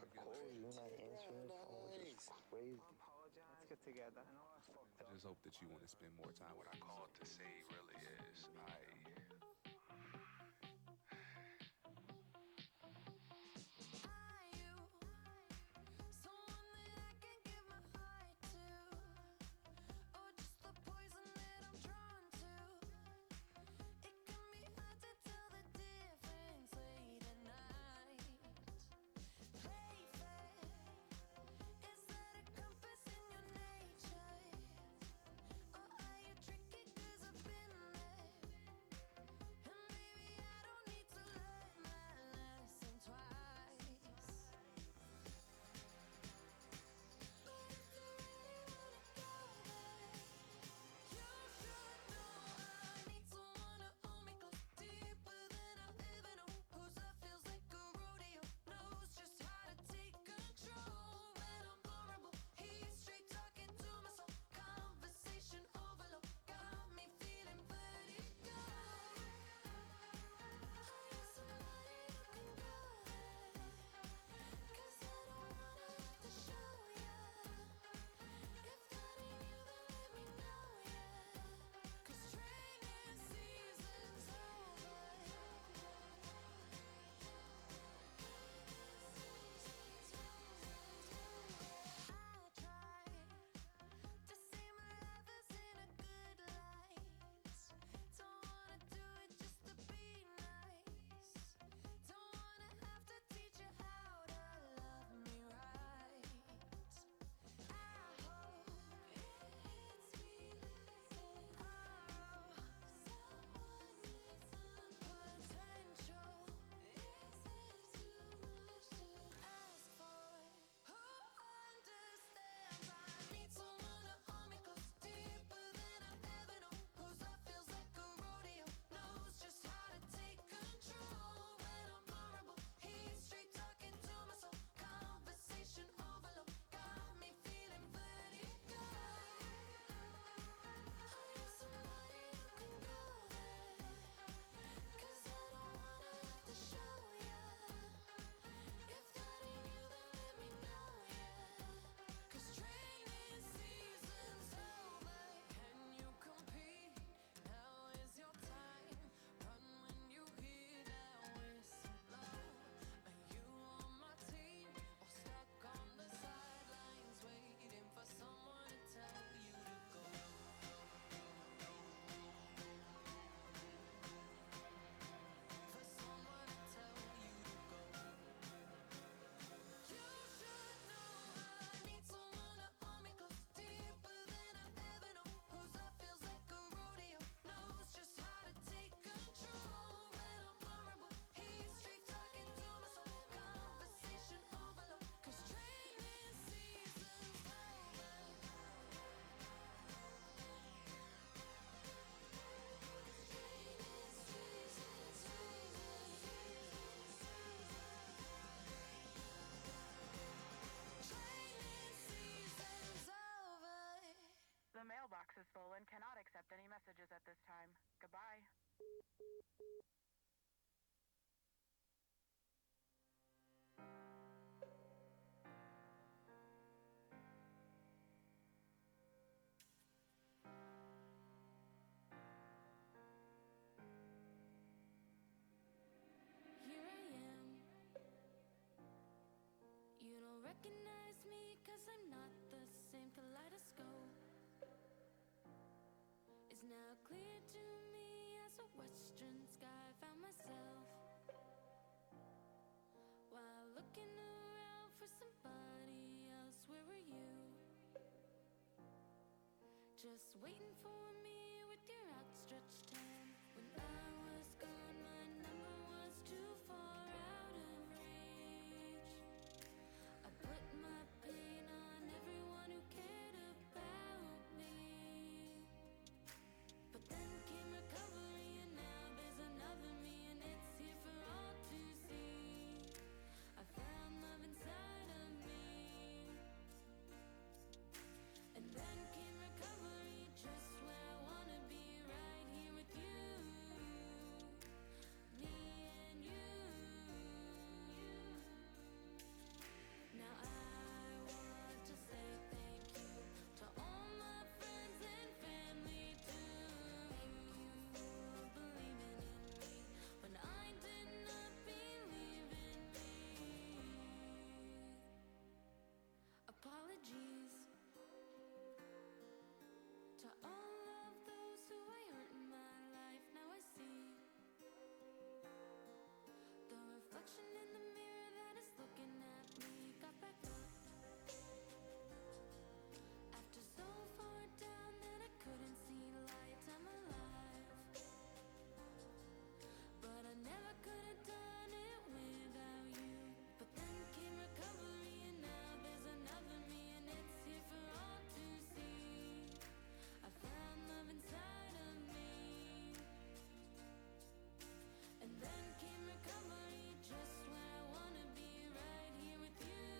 I called you, you're not answering the phone. It's crazy. Let's get together. I know I fucked up. I just hope that you want to spend more time. What I called to say really is Are you someone that I can give my heart to, or just the poison that I'm drawn to? It can be hard to tell the difference late at night. Play fair, is that a compass in your nature, or are you tricky? 'Cause I've been there, and maybe I don't need to learn my lesson twice. But if you really wanna go there, you should know I need someone to hold me close, deeper than I've ever known. Whose love feels like a rodeo, knows just how to take control when I'm vulnerable. He's straight talking to my soul, conversation overload, got me feeling vertigo. Are you somebody who can go there? 'Cause I don't wanna have to show ya. If that ain't you, then let me know, yeah. 'Cause training season's over. I try to see my lovers in a good light. Don't wanna do it just to be nice. Don't wanna have to teach you how to love me right. I hope it hits me like someone needs some potential. Is it too much to ask for? Who understands? I need someone to hold me close, deeper than I've ever known. Whose love feels like a rodeo, knows just how to take control when I'm vulnerable. He's straight talking to my soul, conversation overload, got me feeling vertigo. Are you somebody who can go there? 'Cause I don't wanna have to show ya. If that ain't you, then let me know, yeah. 'Cause training season's over. Can you compete? Now is your time. Run when you hear that whistle blow. Are you on my team or stuck on the sidelines waiting for someone to tell you to go? For someone to tell you to go. You should know I need someone to hold me close, deeper than I've ever known. Whose love feels like a rodeo, knows just how to take control when I'm vulnerable. He's straight talking to my soul, conversation overload. 'Cause training season's over. Training season's over. The mailbox is full and cannot accept any messages at this time. Goodbye. Now clear to me as a western sky found myself while looking around for somebody else. Where were you? Just waiting for me with your outstretched hand. When I was gone, my number was too far out of reach. I put my pain on everyone who cared about me. But then came recovery, and now there's another me, and it's here for all to see. I found love inside of me. And then came recovery, just where I wanna be, right here with you. Me and you. Now I want to say thank you to all my friends and family too. Thank you for believing in me when I did not believe in me. Apologies to all of those who I hurt in my life. Now I see the reflection in the mirror that is looking at me. Got back up after so far down that I couldn't see light. I'm alive, but I never could have done it without you. But then came recovery, and now there's another me, and it's here for all to see. I found love inside of me. And then came recovery, just where I wanna be, right here with you.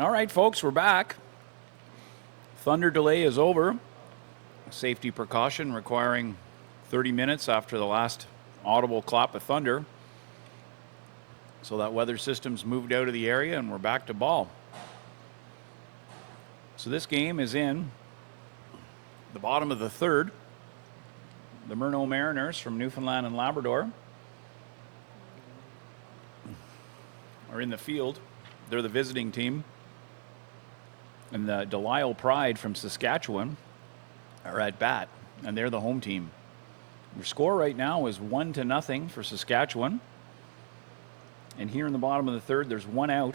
All right, folks, we're back. Thunder delay is over. Safety precaution requiring 30 minutes after the last audible clap of thunder. So that weather system's moved out of the area and we're back to ball. So this game is in the bottom of the third. The Murno Mariners from Newfoundland and Labrador are in the field. They're the visiting team. And the Delisle Pride from Saskatchewan are at bat, and they're the home team. Your score right now is 1-0 for Saskatchewan. And here in the bottom of the third, there's one out.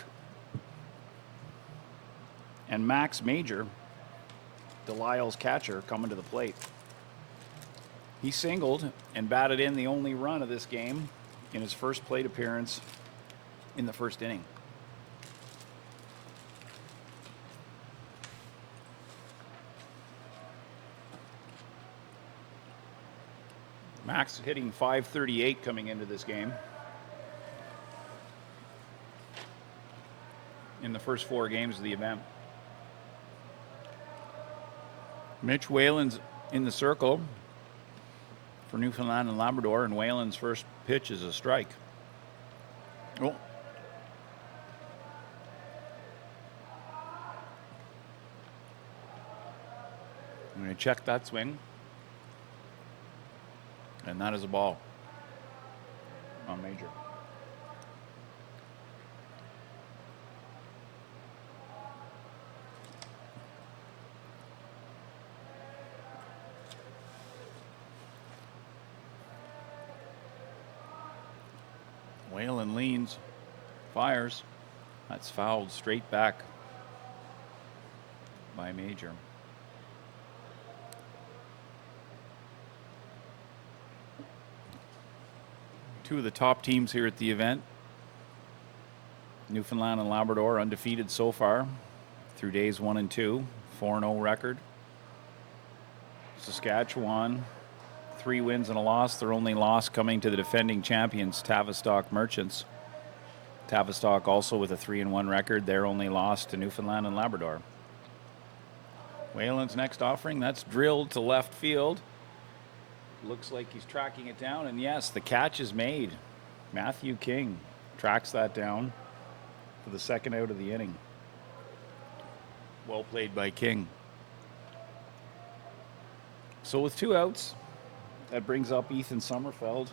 And Max Major, Delisle's catcher, coming to the plate. He singled and batted in the only run of this game in his first plate appearance in the first inning. Max hitting .538 coming into this game. In the first 4 games of the event. Mitch Whalen's in the circle for Newfoundland and Labrador, and Whalen's first pitch is a strike. Oh. I'm going to check that swing. And that is a ball on Major. Whalen leans, fires. That's fouled straight back by Major. Two of the top teams here at the event, Newfoundland and Labrador, undefeated so far through days 1 and 2, 4-0 record. Saskatchewan, 3 wins and a loss. Their only loss coming to the defending champions, Tavistock Merchants. Tavistock also with a 3-1 record. Their only loss to Newfoundland and Labrador. Whalen's next offering, that's drilled to left field. Looks like he's tracking it down, and yes, the catch is made. Matthew King tracks that down for the second out of the inning. Well played by King. So with 2 outs, that brings up Ethan Sommerfeld.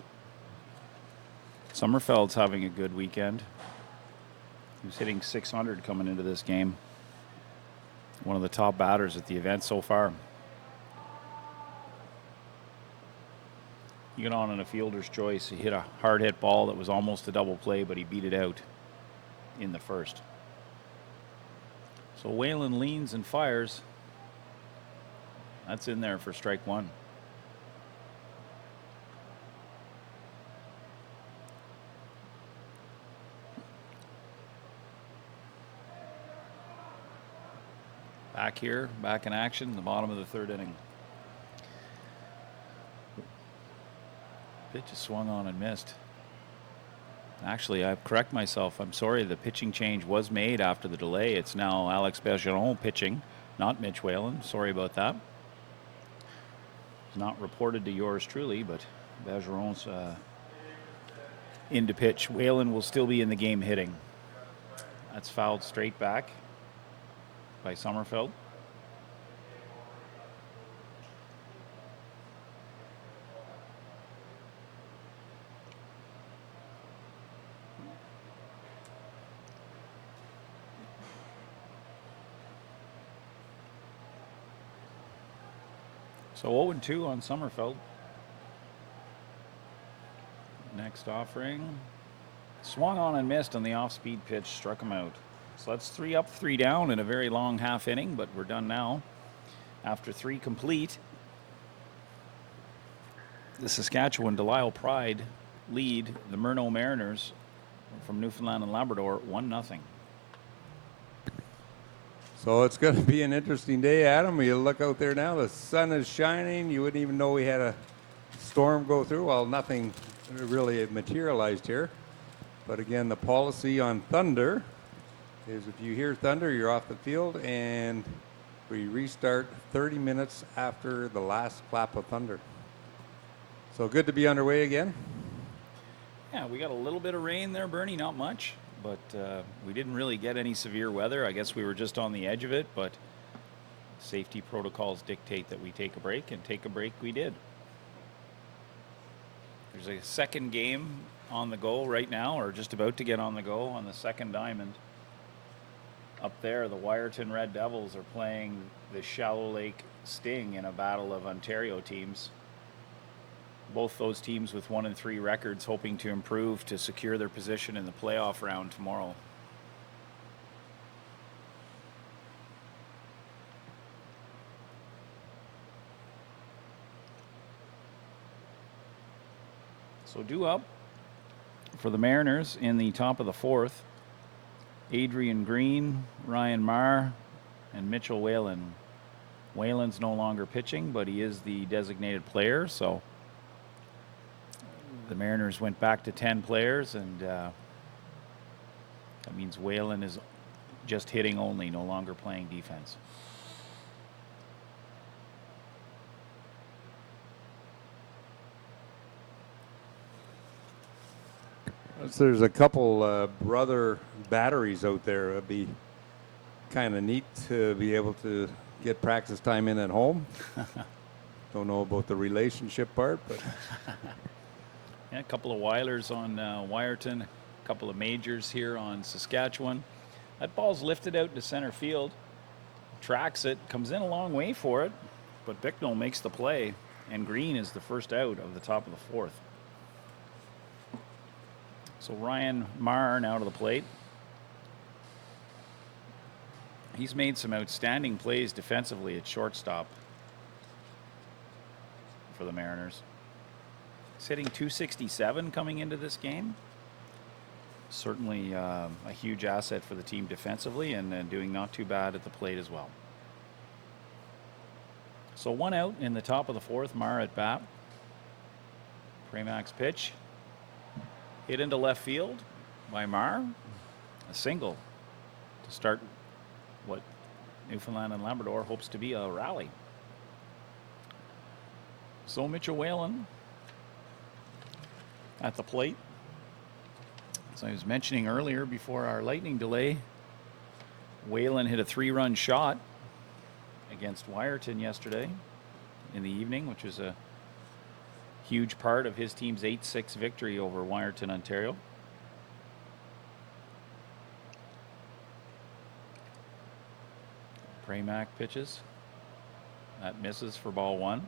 Sommerfeld's having a good weekend. He was hitting .600 coming into this game. One of the top batters at the event so far. He got on in a fielder's choice. He hit a hard hit ball that was almost a double play, but he beat it out in the first. So Whalen leans and fires. That's in there for strike 1. Back here, back in action, the bottom of the third inning. Pitch is swung on and missed. Actually, I correct myself. I'm sorry, the pitching change was made after the delay. It's now Alex Bergeron pitching, not Mitch Whalen. Sorry about that. It's not reported to yours truly, but Bergeron's in to pitch. Whalen will still be in the game hitting. That's fouled straight back by Sommerfeld. So 0-2 on Sommerfeld. Next offering. Swung on and missed on the off-speed pitch, struck him out. So that's 3 up, 3 down in a very long half inning, but we're done now. After 3 complete, the Saskatchewan Delisle Pride lead the Murno Mariners from Newfoundland and Labrador 1-0. So it's going to be an interesting day, Adam. You look out there now, the sun is shining. You wouldn't even know we had a storm go through. Well, nothing really materialized here. But again, the policy on thunder is if you hear thunder, you're off the field, and we restart 30 minutes after the last clap of thunder. So good to be underway again. Yeah, we got a little bit of rain there, Bernie, not much, but we didn't really get any severe weather. I guess we were just on the edge of it, but safety protocols dictate that we take a break, and take a break we did. There's a second game on the go right now, or just about to get on the go on the second diamond. Up there, the Wyerton Red Devils are playing the Shallow Lake Sting in a battle of Ontario teams. Both those teams with 1-3 records, hoping to improve to secure their position in the playoff round tomorrow. So due up for the Mariners in the top of the fourth, Adrian Green, Ryan Marr, and Mitchell Whalen. Whalen's no longer pitching, but he is the designated player, so the Mariners went back to 10 players, and that means Whalen is just hitting only, no longer playing defense. There's a couple brother batteries out there. It'd be kind of neat to be able to get practice time in at home. Don't know about the relationship part, but Yeah, a couple of Weilers on Wyerton, a couple of majors here on Saskatchewan. That ball's lifted out to center field, tracks it, comes in a long way for it, but Bicknell makes the play, and Green is the first out of the top of the fourth. So Ryan Marr now to the plate. He's made some outstanding plays defensively at shortstop for the Mariners. He's hitting .267 coming into this game. Certainly a huge asset for the team defensively, and doing not too bad at the plate as well. So one out in the top of the fourth, Marr at bat. Pramack's pitch. Hit into left field by Marr. A single to start what Newfoundland and Labrador hopes to be a rally. So Mitchell Whalen at the plate. As I was mentioning earlier before our lightning delay, Whalen hit a 3-run shot against Wyerton yesterday in the evening, which was a huge part of his team's 8-6 victory over Wyerton, Ontario. Pramack pitches. That misses for ball one.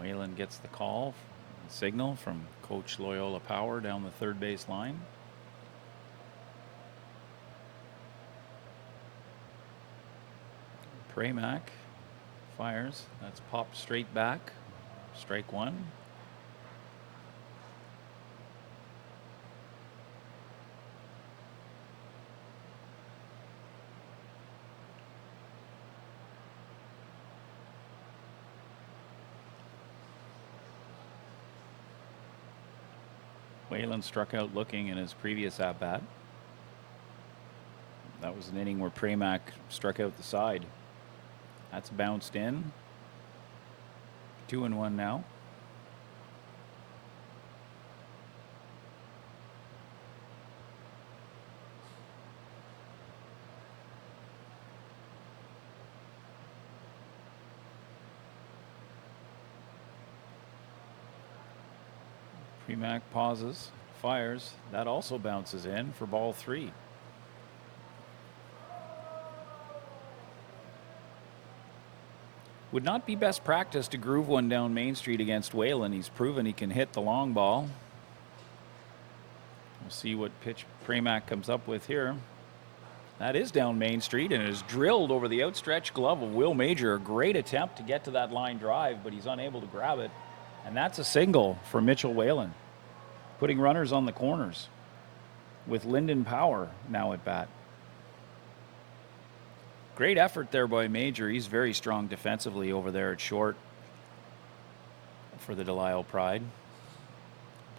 Whalen gets the call, signal from Coach Loyola Power down the third base line. Pramack fires. That's popped straight back. Strike one. Whalen struck out looking in his previous at-bat. That was an inning where Pramack struck out the side. That's bounced in. 2-1 now. Pramack pauses, fires. That also bounces in for ball three. Would not be best practice to groove one down Main Street against Whalen. He's proven he can hit the long ball. We'll see what pitch Pramack comes up with here. That is down Main Street and is drilled over the outstretched glove of Will Major. A great attempt to get to that line drive, but he's unable to grab it. And that's a single for Mitchell Whalen, putting runners on the corners with Lyndon Power now at bat. Great effort there by Major. He's very strong defensively over there at short. for the Delisle Pride.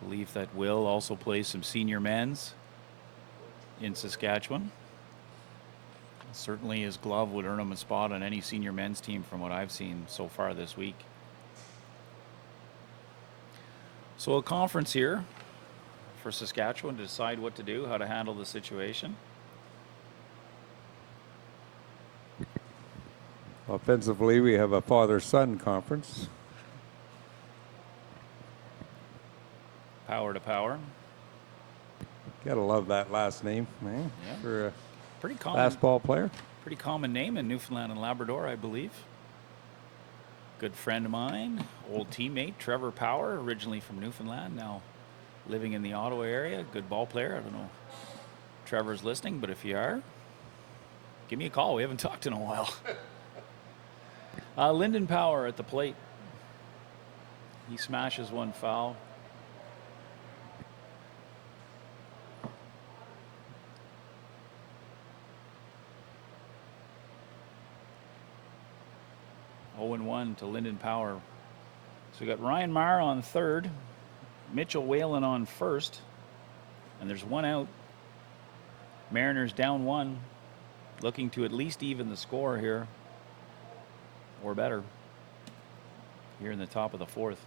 Believe that Will also plays some senior men's in Saskatchewan. Certainly his glove would earn him a spot on any senior men's team from what I've seen so far this week. So a conference here for Saskatchewan to decide what to do, how to handle the situation. Offensively, we have a father-son conference. Power to power. Gotta love that last name, man. Yeah. For a Pretty common. basketball player. Pretty common name in Newfoundland and Labrador, I believe. Good friend of mine, old teammate, Trevor Power, originally from Newfoundland, now living in the Ottawa area. Good ball player. I don't know if Trevor's listening, but if you are, give me a call. We haven't talked in a while. Lyndon Power at the plate. He smashes one foul. Oh and 1 to Lyndon Power. So we got Ryan Meyer on third, Mitchell Whalen on first, and there's one out. Mariners down one, looking to at least even the score here, or better, here in the top of the fourth.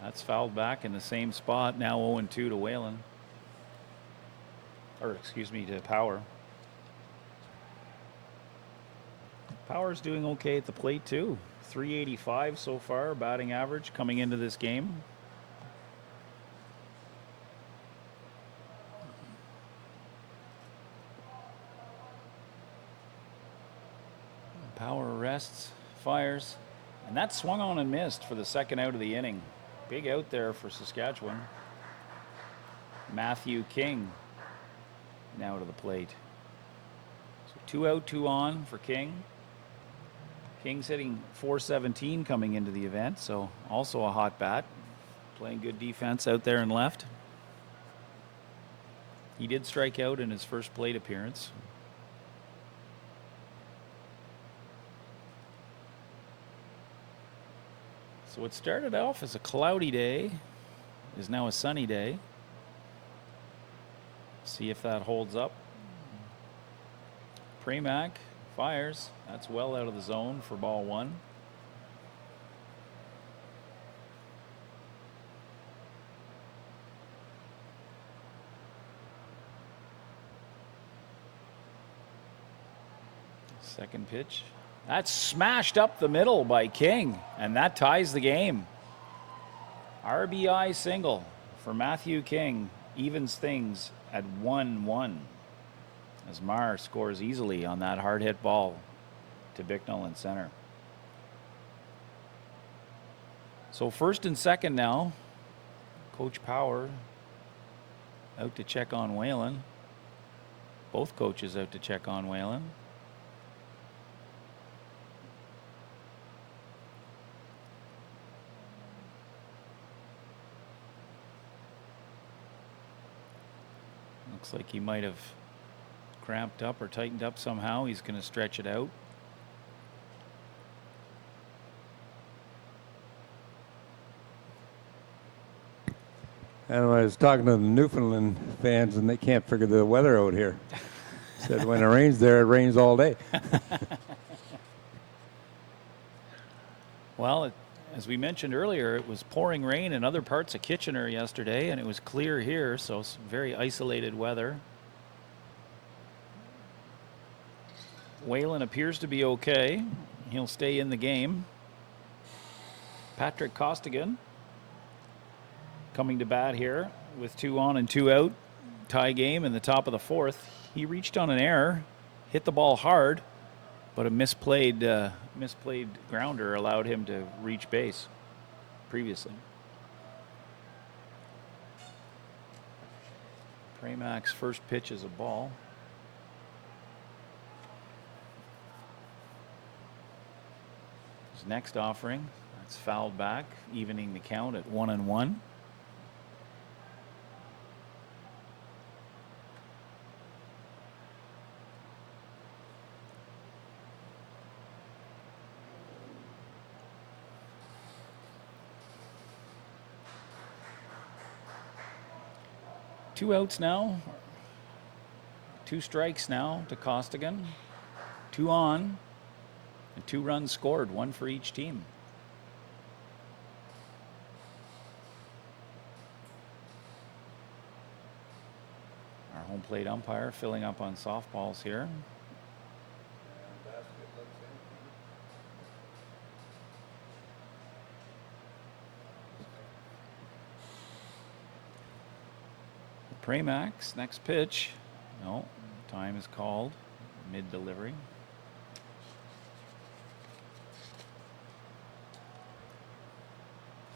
That's fouled back in the same spot, now 0-2 to Whalen. Or, excuse me, to Power. Power's doing okay at the plate, too. 385 so far, batting average coming into this game. Power arrests, fires, and that swung on and missed for the second out of the inning. Big out there for Saskatchewan. Matthew King now to the plate. So 2 out, 2 on for King. King's hitting .417 coming into the event, so also a hot bat. Playing good defense out there and left. He did strike out in his first plate appearance. So it started off as a cloudy day, is now a sunny day. See if that holds up. Pramac fires. That's well out of the zone for ball one. Second pitch. That's smashed up the middle by King, and that ties the game. RBI single for Matthew King evens things at 1-1 as Marr scores easily on that hard hit ball to Bicknell in center. So first and second now. Coach Power out to check on Whalen. Both coaches out to check on Whalen. Looks like he might have cramped up or tightened up somehow. He's going to stretch it out. And I was talking to the Newfoundland fans, and they can't figure the weather out here. Said when it rains there, it rains all day. Well, as we mentioned earlier, it was pouring rain in other parts of Kitchener yesterday, and it was clear here, so it's very isolated weather. Whalen appears to be okay. He'll stay in the game. Patrick Costigan coming to bat here with 2 on and 2 out. Tie game in the top of the fourth. He reached on an error, hit the ball hard, but a misplayed grounder allowed him to reach base previously. Pramac's first pitch is a ball. His next offering, that's fouled back, evening the count at 1-1. 2 outs now. 2 strikes now to Costigan. 2 on. And 2 runs scored, 1 for each team. Our home plate umpire filling up on softballs here. Pramax, next pitch. No, time is called. Mid-delivery.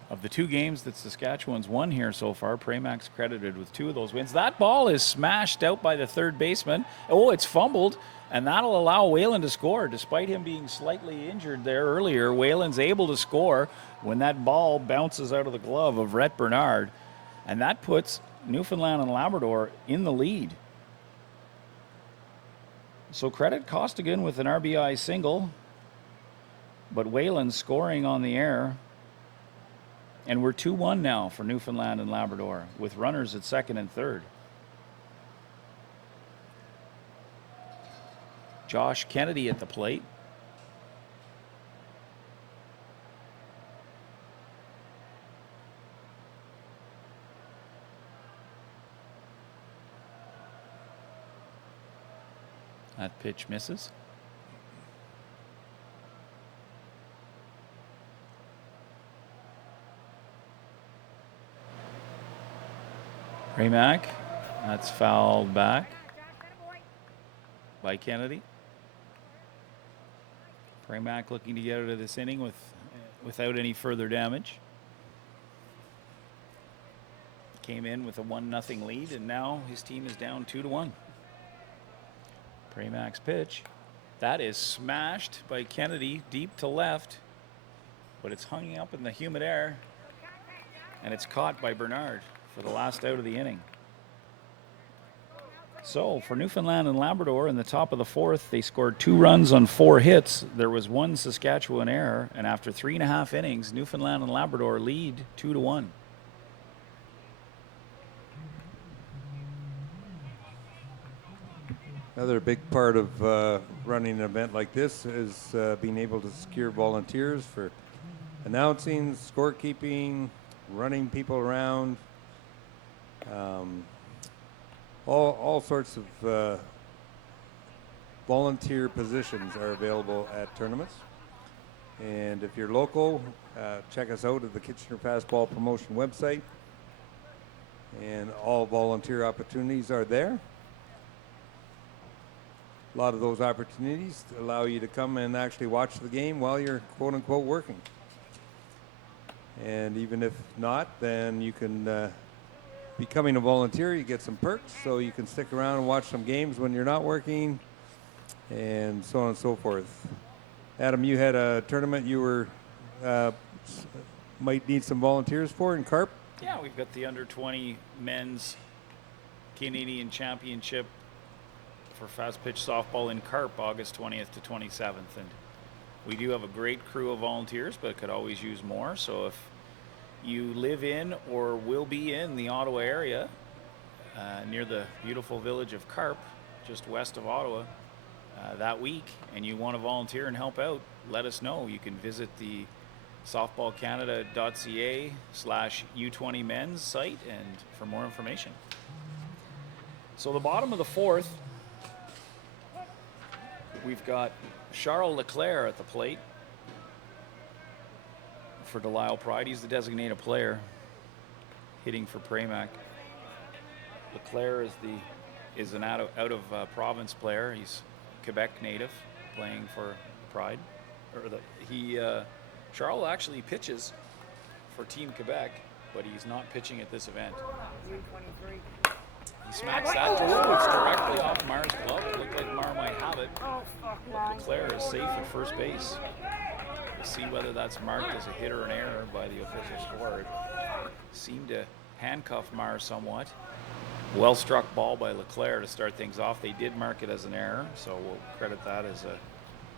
Of the 2 games that Saskatchewan's won here so far, Pramax credited with 2 of those wins. That ball is smashed out by the third baseman. Oh, it's fumbled, and that'll allow Whalen to score. Despite him being slightly injured there earlier, Whalen's able to score when that ball bounces out of the glove of Rhett Bernard, and that puts Newfoundland and Labrador in the lead. So credit Costigan with an RBI single, but Whalen scoring on the air. And we're 2-1 now for Newfoundland and Labrador with runners at second and third. Josh Kennedy at the plate. That pitch misses. Pramac, that's fouled back by Kennedy. Pramac looking to get out of this inning without any further damage. Came in with a 1-0 lead, and now his team is down 2-1. Pramac's pitch. That is smashed by Kennedy deep to left, but it's hung up in the humid air, and it's caught by Bernard for the last out of the inning. So for Newfoundland and Labrador in the top of the 4th, they scored 2 runs on 4 hits. There was 1 Saskatchewan error, and after 3.5 innings, Newfoundland and Labrador lead 2-1. Another big part of running an event like this is being able to secure volunteers for announcing, scorekeeping, running people around. All sorts of volunteer positions are available at tournaments. And if you're local, check us out at the Kitchener Fastball Promotion website. And all volunteer opportunities are there. A lot of those opportunities allow you to come and actually watch the game while you're quote-unquote working. And even if not, then you can becoming a volunteer, you get some perks, so you can stick around and watch some games when you're not working, and so on and so forth. Adam, you had a tournament you were might need some volunteers for in Carp? Yeah, we've got the under-20 men's Canadian Championship for fast pitch softball in Carp, August 20th to 27th, and we do have a great crew of volunteers, but could always use more. So if you live in or will be in the Ottawa area, near the beautiful village of Carp, just west of Ottawa, that week, and you want to volunteer and help out, let us know. You can visit the softballcanada.ca/U20men's site and for more information. So the bottom of the 4th, we've got Charles Leclerc at the plate for Delisle Pride. He's the designated player hitting for Pramac. Leclerc is an out of province player. He's Quebec native playing for Pride. Charles actually pitches for Team Quebec, but he's not pitching at this event. He smacks that through. It's directly off Mar's glove. It looked like Mar might have it, but Leclerc is safe at first base. We'll see whether that's marked as a hit or an error by the official score. It seemed to handcuff Mar somewhat. Well struck ball by Leclerc to start things off. They did mark it as an error, so we'll credit that as a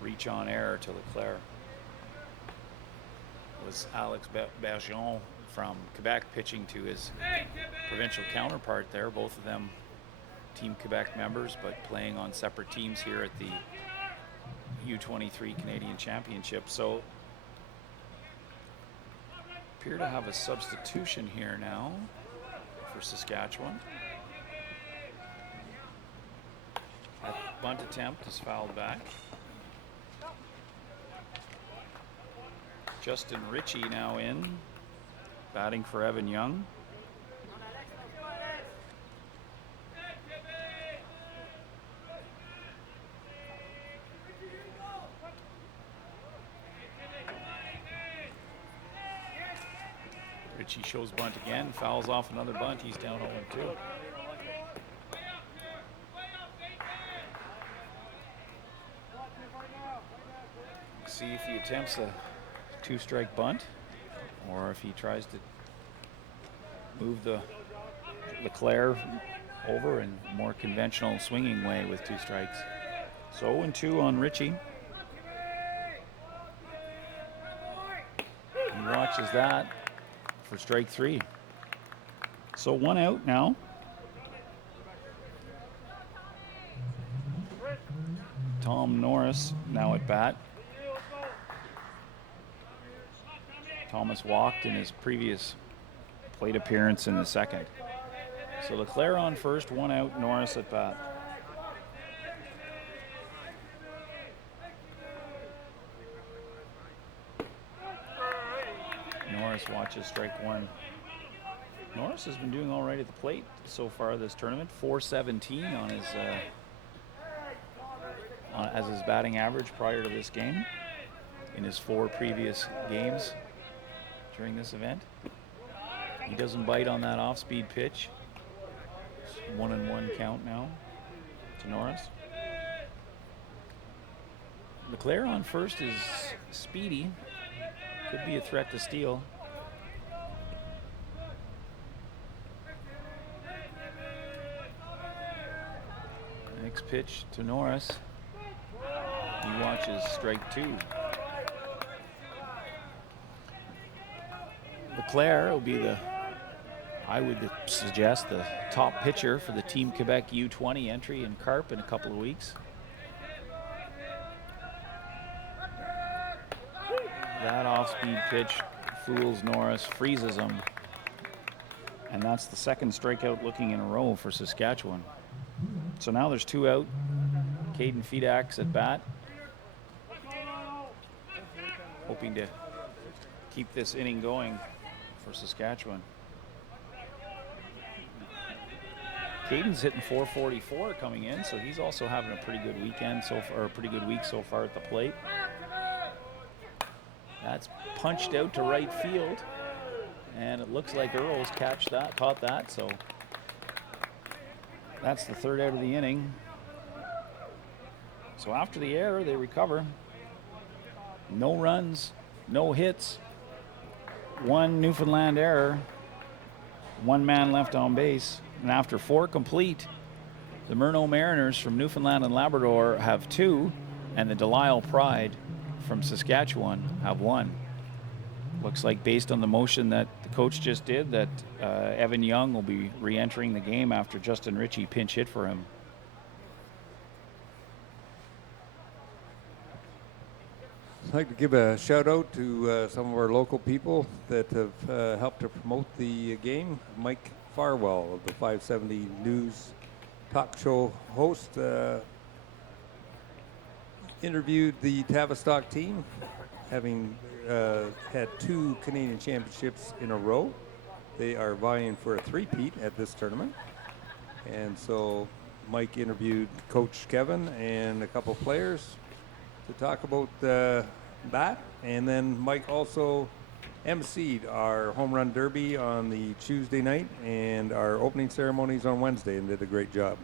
reach on error to Leclerc. It was Alex Bergeron from Quebec pitching to his provincial counterpart there. Both of them Team Quebec members, but playing on separate teams here at the U23 Canadian Championship. So appear to have a substitution here now for Saskatchewan. That bunt attempt is fouled back. Justin Ritchie now in, batting for Evan Young. Ritchie shows bunt again, fouls off another bunt. He's down 0-2. See if he attempts a 2-strike bunt, or if he tries to move the Leclerc over in a more conventional swinging way with 2 strikes. So 0-2 on Ritchie. He watches that for strike 3. So 1 out now. Tom Norris now at bat. Thomas walked in his previous plate appearance in the second. So Leclerc on first, 1 out, Norris at bat. Norris watches strike 1. Norris has been doing all right at the plate so far this tournament. .417 on his as his batting average prior to this game in his 4 previous games during this event. He doesn't bite on that off-speed pitch. 1-1 count now to Norris. Leclerc on first is speedy. Could be a threat to steal. Next pitch to Norris. He watches strike 2. Leclerc will be I would suggest, the top pitcher for the Team Quebec U20 entry in Carp in a couple of weeks. That off-speed pitch fools Norris, freezes him, and that's the second strikeout looking in a row for Saskatchewan. So now there's 2 out. Caden Feedak's at bat, hoping to keep this inning going for Saskatchewan. Caden's hitting .444 coming in, so he's also having a pretty good weekend so far, or a pretty good week so far at the plate. That's punched out to right field, and it looks like Earls caught that, so that's the 3rd out of the inning. So after the error, they recover. No runs, no hits, 1 Newfoundland error, 1 man left on base. And after 4 complete, the Murno Mariners from Newfoundland and Labrador have 2, and the Delisle Pride from Saskatchewan have 1. Looks like, based on the motion that the coach just did, that Evan Young will be re-entering the game after Justin Ritchie pinch hit for him. I'd like to give a shout out to some of our local people that have helped to promote the game. Mike Farwell of the 570 News talk show host interviewed the Tavistock team, having had 2 Canadian championships in a row. They are vying for a 3-peat at this tournament. And so Mike interviewed Coach Kevin and a couple players to talk about that. And then Mike also emceed our home run derby on the Tuesday night and our opening ceremonies on Wednesday, and did a great job.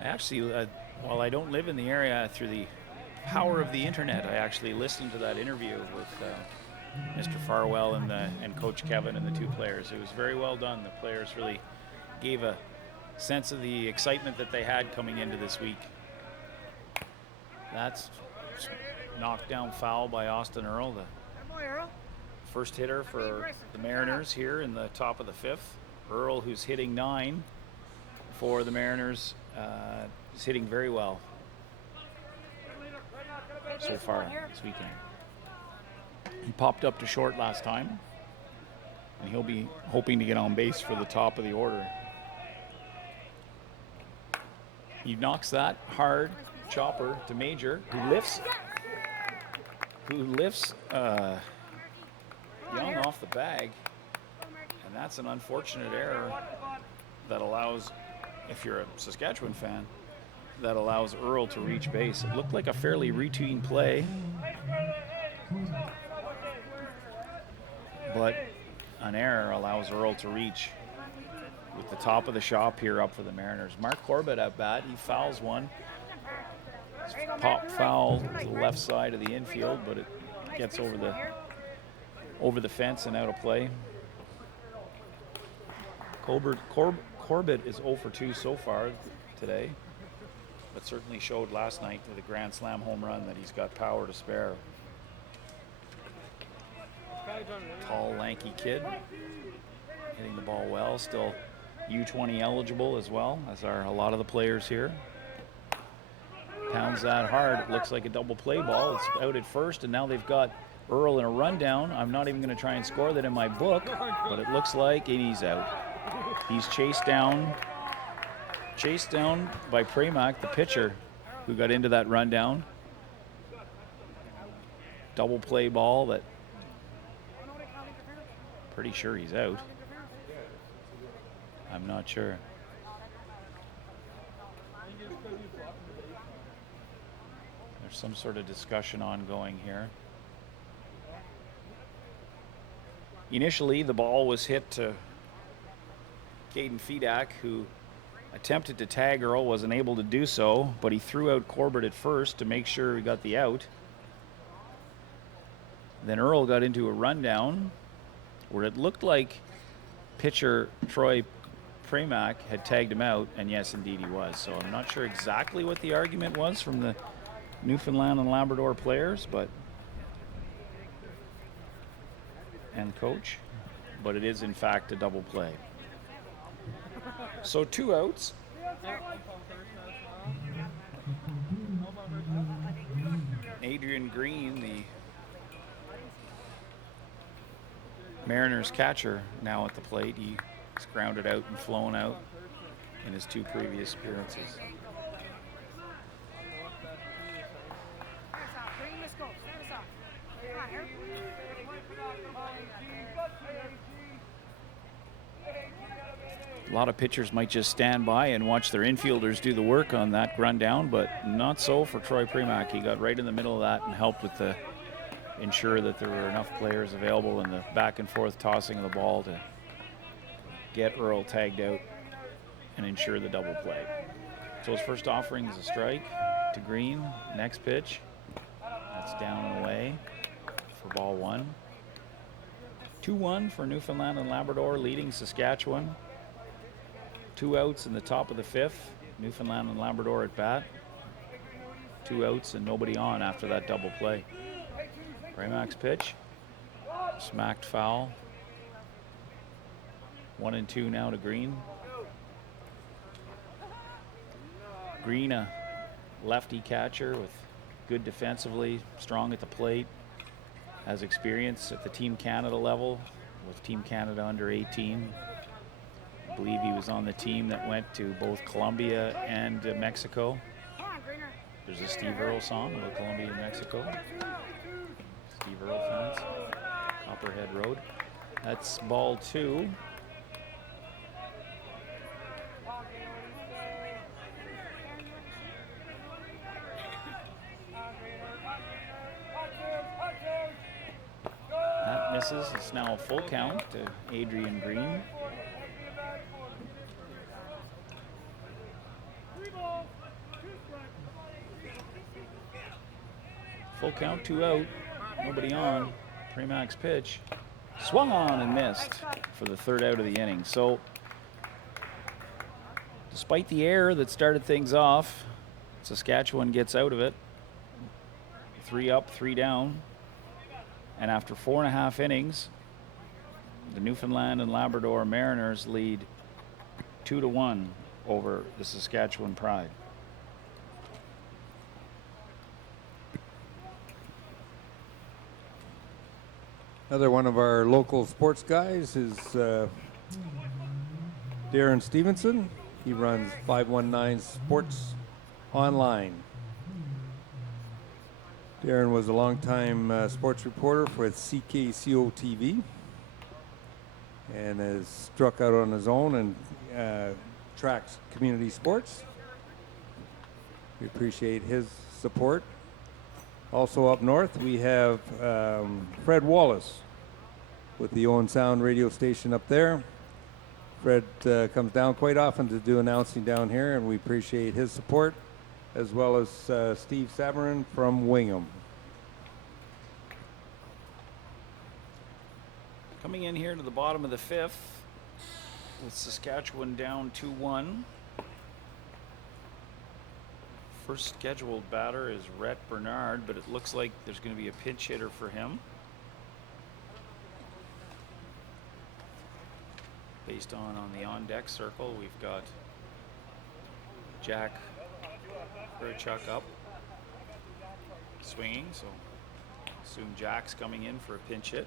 Actually, while I don't live in the area, through the power of the internet, I actually listened to that interview with Mr. Farwell and Coach Kevin and the 2 players. It was very well done. The players really gave a sense of the excitement that they had coming into this week. That's knocked down foul by Austin Earl. The First hitter for the Mariners here in the top of the fifth. Earl, who's hitting 9 for the Mariners, is hitting very well so far this weekend. He popped up to short last time, and he'll be hoping to get on base for the top of the order. He knocks that hard chopper to Major, who lifts Young off the bag, and that's an unfortunate error that allows, if you're a Saskatchewan fan, that allows Earl to reach base. It looked like a fairly routine play, but an error allows Earl to reach with the top of the shop here up for the Mariners. Mark Corbett at bat, he fouls one. Pop foul to the left side of the infield, but it gets over the fence and out of play. Corbett is 0 for 2 so far today, but certainly showed last night with a grand slam home run that he's got power to spare. Tall, lanky kid, hitting the ball well, still U20 eligible as well, as are a lot of the players here. Pounds that hard. It looks like a double play ball. It's out at first, and now they've got Earl in a rundown. I'm not even going to try and score that in my book, but it looks like he's out. He's chased down by Pramac, the pitcher, who got into that rundown. Double play ball that pretty sure he's out. I'm not sure. There's some sort of discussion ongoing here. Initially, the ball was hit to Caden Fedak, who attempted to tag Earl, wasn't able to do so, but he threw out Corbett at first to make sure he got the out. Then Earl got into a rundown where it looked like pitcher Troy Pramac had tagged him out, and yes, indeed he was. So I'm not sure exactly what the argument was from the Newfoundland and Labrador players, and coach, but it is in fact a double play. So 2 outs. Adrian Green, the Mariners catcher, now at the plate. He's grounded out and flown out in his 2 previous appearances. A lot of pitchers might just stand by and watch their infielders do the work on that rundown, but not so for Troy Pramac. He got right in the middle of that and helped with ensure that there were enough players available in the back and forth tossing of the ball to get Earl tagged out and ensure the double play. So his first offering is a strike to Green. Next pitch, that's down and away for ball 1. 2-1 for Newfoundland and Labrador, leading Saskatchewan. 2 outs in the top of the 5th. Newfoundland and Labrador at bat. 2 outs and nobody on after that double play. Pramac's pitch, smacked foul. 1-2 now to Green. Green, a lefty catcher with good defensively, strong at the plate, has experience at the Team Canada level with Team Canada under 18. I believe he was on the team that went to both Colombia and Mexico. There's a Steve Earle song about Colombia and Mexico. Steve Earle fans. Copperhead Road. That's ball 2. That misses. It's now a full count to Adrian Green. Full count, 2 out, nobody on. Pramac's pitch, swung on and missed for the 3rd out of the inning. So, despite the error that started things off, Saskatchewan gets out of it. 3 up, 3 down. And after 4.5 innings, the Newfoundland and Labrador Mariners lead 2-1 over the Saskatchewan Pride. Another one of our local sports guys is Darren Stevenson. He runs 519 Sports Online. Darren was a longtime sports reporter for CKCO TV and has struck out on his own and tracks community sports. We appreciate his support. Also up north, we have Fred Wallace with the Owen Sound radio station up there. Fred comes down quite often to do announcing down here, and we appreciate his support, as well as Steve Savarin from Wingham. Coming in here to the bottom of the 5th, with Saskatchewan down 2-1. First scheduled batter is Rhett Bernard, but it looks like there's going to be a pinch hitter for him. Based on the on-deck circle, we've got Jack Hurchuk up, swinging, so assume Jack's coming in for a pinch hit.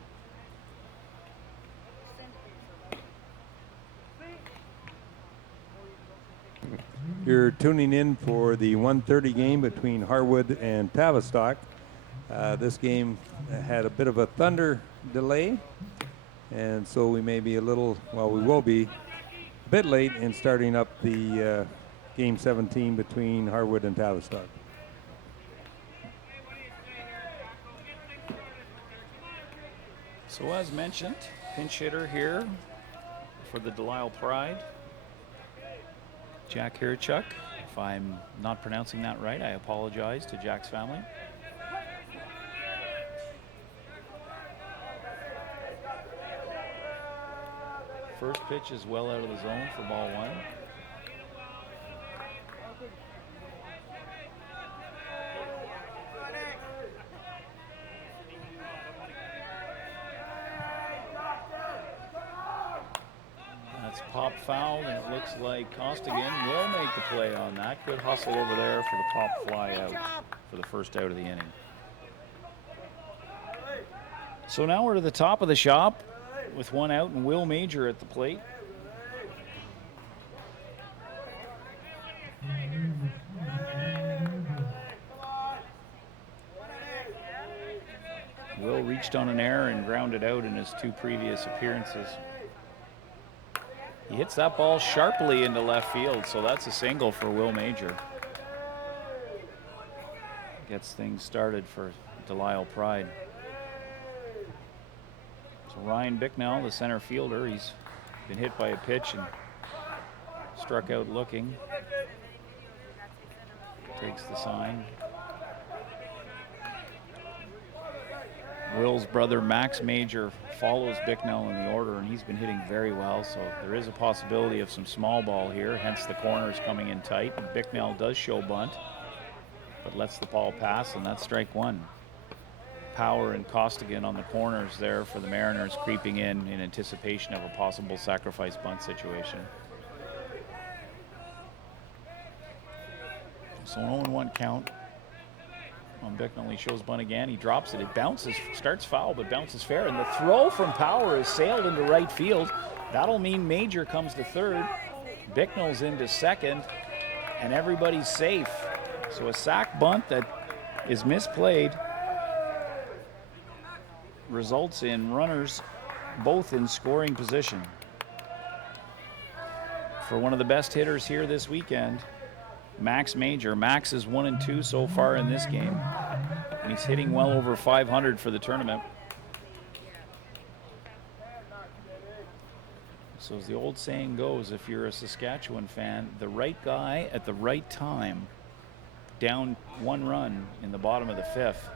You're tuning in for the 1:30 game between Harwood and Tavistock. This game had a bit of a thunder delay, and so we may be we will be a bit late in starting up the game 17 between Harwood and Tavistock. So as mentioned, pinch hitter here for the Delisle Pride, Jack Hurchuk. If I'm not pronouncing that right, I apologize to Jack's family. First pitch is well out of the zone for ball 1. That's pop fouled, and it looks like Costigan will make the play on that. Good hustle over there for the pop fly out for the first out of the inning. So now we're to the top of the shop with one out and Will Major at the plate. Will reached on an error and grounded out in his 2 previous appearances. He hits that ball sharply into left field, so that's a single for Will Major. Gets things started for Delisle Pride. So Ryan Bicknell, the center fielder, he's been hit by a pitch and struck out looking. Takes the sign. Will's brother Max Major follows Bicknell in the order, and he's been hitting very well, so there is a possibility of some small ball here, hence the corners coming in tight. And Bicknell does show bunt, but lets the ball pass, and that's strike 1. Power and Costigan on the corners there for the Mariners, creeping in anticipation of a possible sacrifice bunt situation. So an 0-1 count on Bicknell. He shows bunt again. He drops it. It bounces, starts foul, but bounces fair. And the throw from Power is sailed into right field. That'll mean Major comes to third. Bicknell's into second, and everybody's safe. So a sac bunt that is misplayed results in runners both in scoring position. For one of the best hitters here this weekend, Max Major. Max is 1-2 so far in this game, and he's hitting well over 500 for the tournament. So as the old saying goes, if you're a Saskatchewan fan, the right guy at the right time, down 1 run in the bottom of the 5th,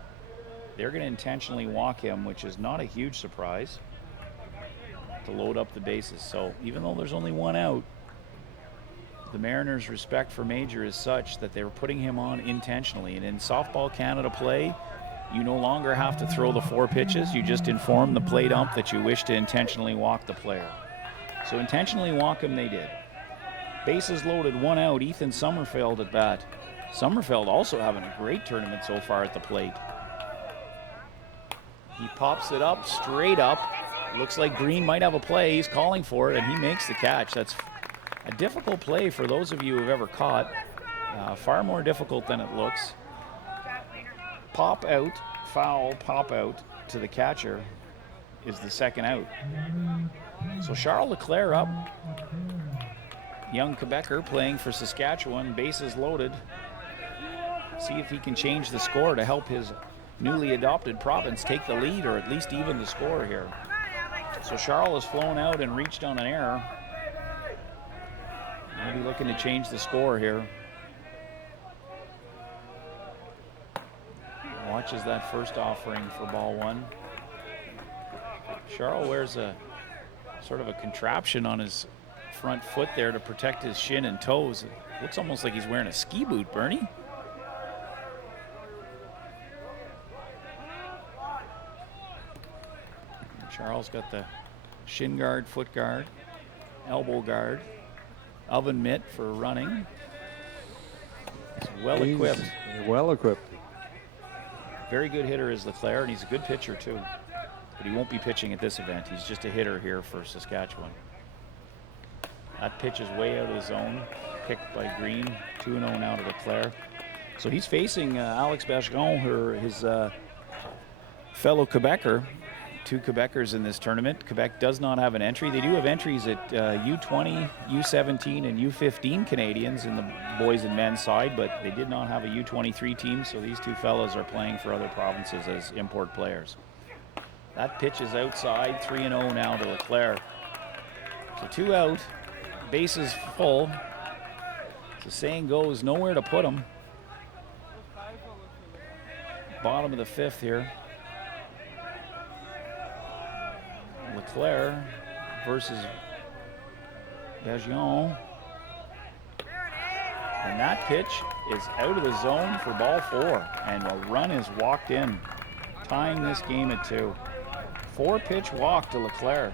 they're going to intentionally walk him, which is not a huge surprise, to load up the bases. So even though there's only 1 out, the Mariners' respect for Major is such that they were putting him on intentionally. And in Softball Canada play, you no longer have to throw the 4 pitches. You just inform the plate ump that you wish to intentionally walk the player. So intentionally walk him they did. Bases loaded, 1 out. Ethan Sommerfeld at bat. Sommerfeld also having a great tournament so far at the plate. He pops it up, straight up. Looks like Green might have a play. He's calling for it, and he makes the catch. That's a difficult play for those of you who've ever caught. Far more difficult than it looks. Pop out, foul, pop out to the catcher is the second out. So Charles Leclerc up. Young Quebecer playing for Saskatchewan, bases loaded. See if he can change the score to help his newly adopted province take the lead or at least even the score here. So Charles has flown out and reached on an error. Maybe looking to change the score here. Watches that first offering for ball 1. Charles wears a sort of a contraption on his front foot there to protect his shin and toes. It looks almost like he's wearing a ski boot, Bernie. Charles got the shin guard, foot guard, elbow guard, oven mitt for running. He's well equipped. Well equipped. Very good hitter is Leclerc, and he's a good pitcher too. But he won't be pitching at this event. He's just a hitter here for Saskatchewan. That pitch is way out of the zone, picked by Green. 2-0 now to Leclerc. So he's facing Alex Bergeron, his fellow Quebecer. 2 Quebecers in this tournament. Quebec does not have an entry. They do have entries at U20, U17, and U15 Canadians in the boys and men's side, but they did not have a U23 team, so these 2 fellas are playing for other provinces as import players. That pitch is outside, 3-0 now to Leclerc. So 2 out, bases full. As the saying goes, nowhere to put them. Bottom of the 5th here. Leclerc versus Bergeron. And that pitch is out of the zone for ball 4. And a run is walked in, tying this game at 2. 4-pitch walk to Leclerc.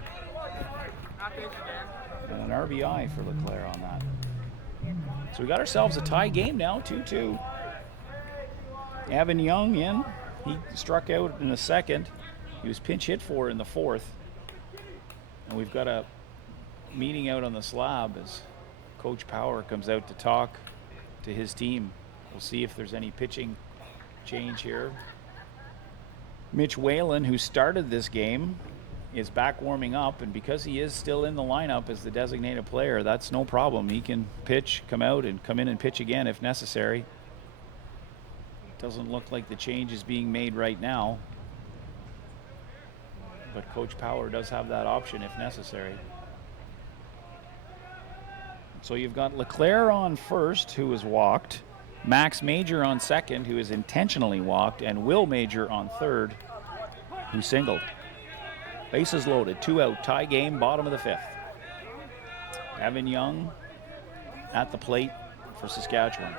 And an RBI for Leclerc on that. So we got ourselves a tie game now, 2-2. Evan Young in. He struck out in the 2nd. He was pinch hit for in the 4th. And we've got a meeting out on the slab as Coach Power comes out to talk to his team. We'll see if there's any pitching change here. Mitch Whalen, who started this game, is back warming up, and because he is still in the lineup as the designated player, that's no problem. He can pitch, come out, and come in and pitch again if necessary. Doesn't look like the change is being made right now. But Coach Power does have that option if necessary. So you've got Leclerc on first, who is walked, Max Major on second, who is intentionally walked, and Will Major on third, who singled. Bases loaded, 2 out, tie game, bottom of the 5th. Evan Young at the plate for Saskatchewan.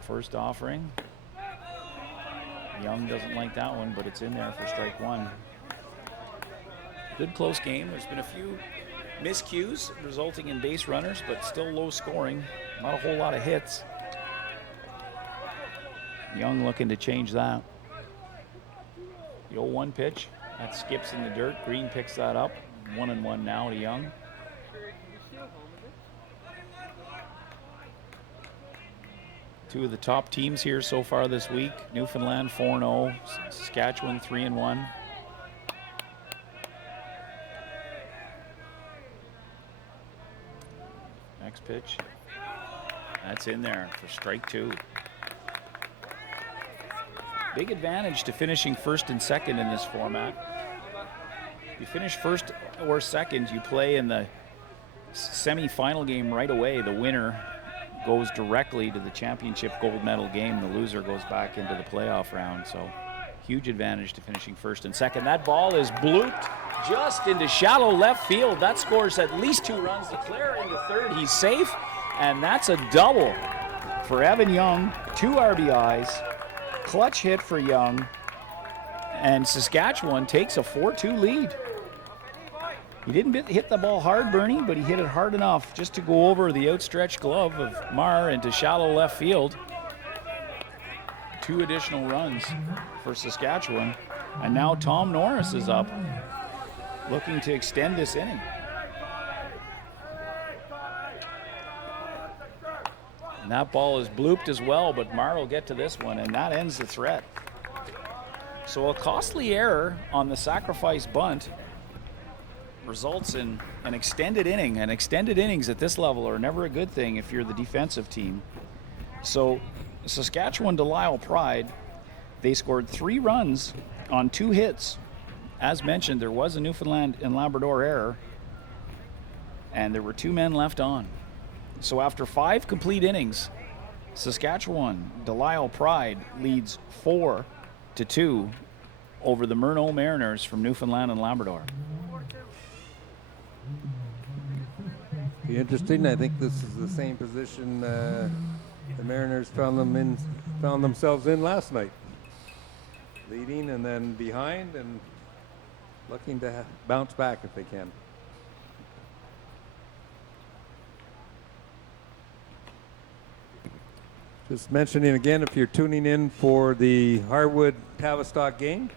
First offering. Young doesn't like that one, but it's in there for strike 1. Good close game. There's been a few miscues resulting in base runners, but still low scoring. Not a whole lot of hits. Young looking to change that. The 0-1 pitch, that skips in the dirt. Green picks that up. 1-1 now to Young. Two of the top teams here so far this week. Newfoundland 4-0, Saskatchewan 3-1. Next pitch. That's in there for strike 2. Big advantage to finishing first and second in this format. If you finish first or second, you play in the semi-final game right away. The winner goes directly to the championship gold medal game. The loser goes back into the playoff round. So huge advantage to finishing first and second. That ball is blooped just into shallow left field. That scores at least 2 runs. Leclerc into third. He's safe, and that's a double for Evan Young, 2 RBIs, clutch hit for Young, and Saskatchewan takes a 4-2 lead. He didn't hit the ball hard, Bernie, but he hit it hard enough just to go over the outstretched glove of Marr into shallow left field. 2 additional runs for Saskatchewan. And now Tom Norris is up, looking to extend this inning. And that ball is blooped as well, but Marr will get to this one, and that ends the threat. So a costly error on the sacrifice bunt results in an extended inning, and extended innings at this level are never a good thing if you're the defensive team. So Saskatchewan Delisle Pride, they scored 3 runs on 2 hits. As mentioned, there was a Newfoundland and Labrador error, and there were 2 men left on. So after 5 complete innings, Saskatchewan Delisle Pride leads 4-2 over the Murnau Mariners from Newfoundland and Labrador. Be interesting. I think this is the same position the Mariners found themselves in last night, leading and then behind and looking to bounce back if they can. Just mentioning again, if you're tuning in for the Harwood Tavistock game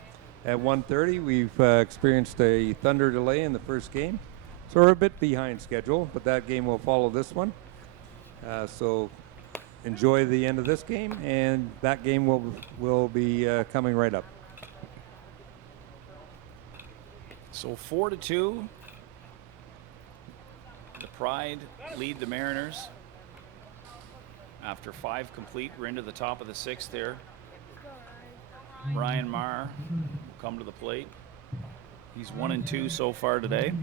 at 1:30, we've experienced a thunder delay in the first game. So we're a bit behind schedule, but that game will follow this one. So enjoy the end of this game, and that game will be coming right up. So 4-2. The Pride lead the Mariners. After 5 complete, we're into the top of the 6th there. Ryan Marr will come to the plate. He's 1-2 so far today.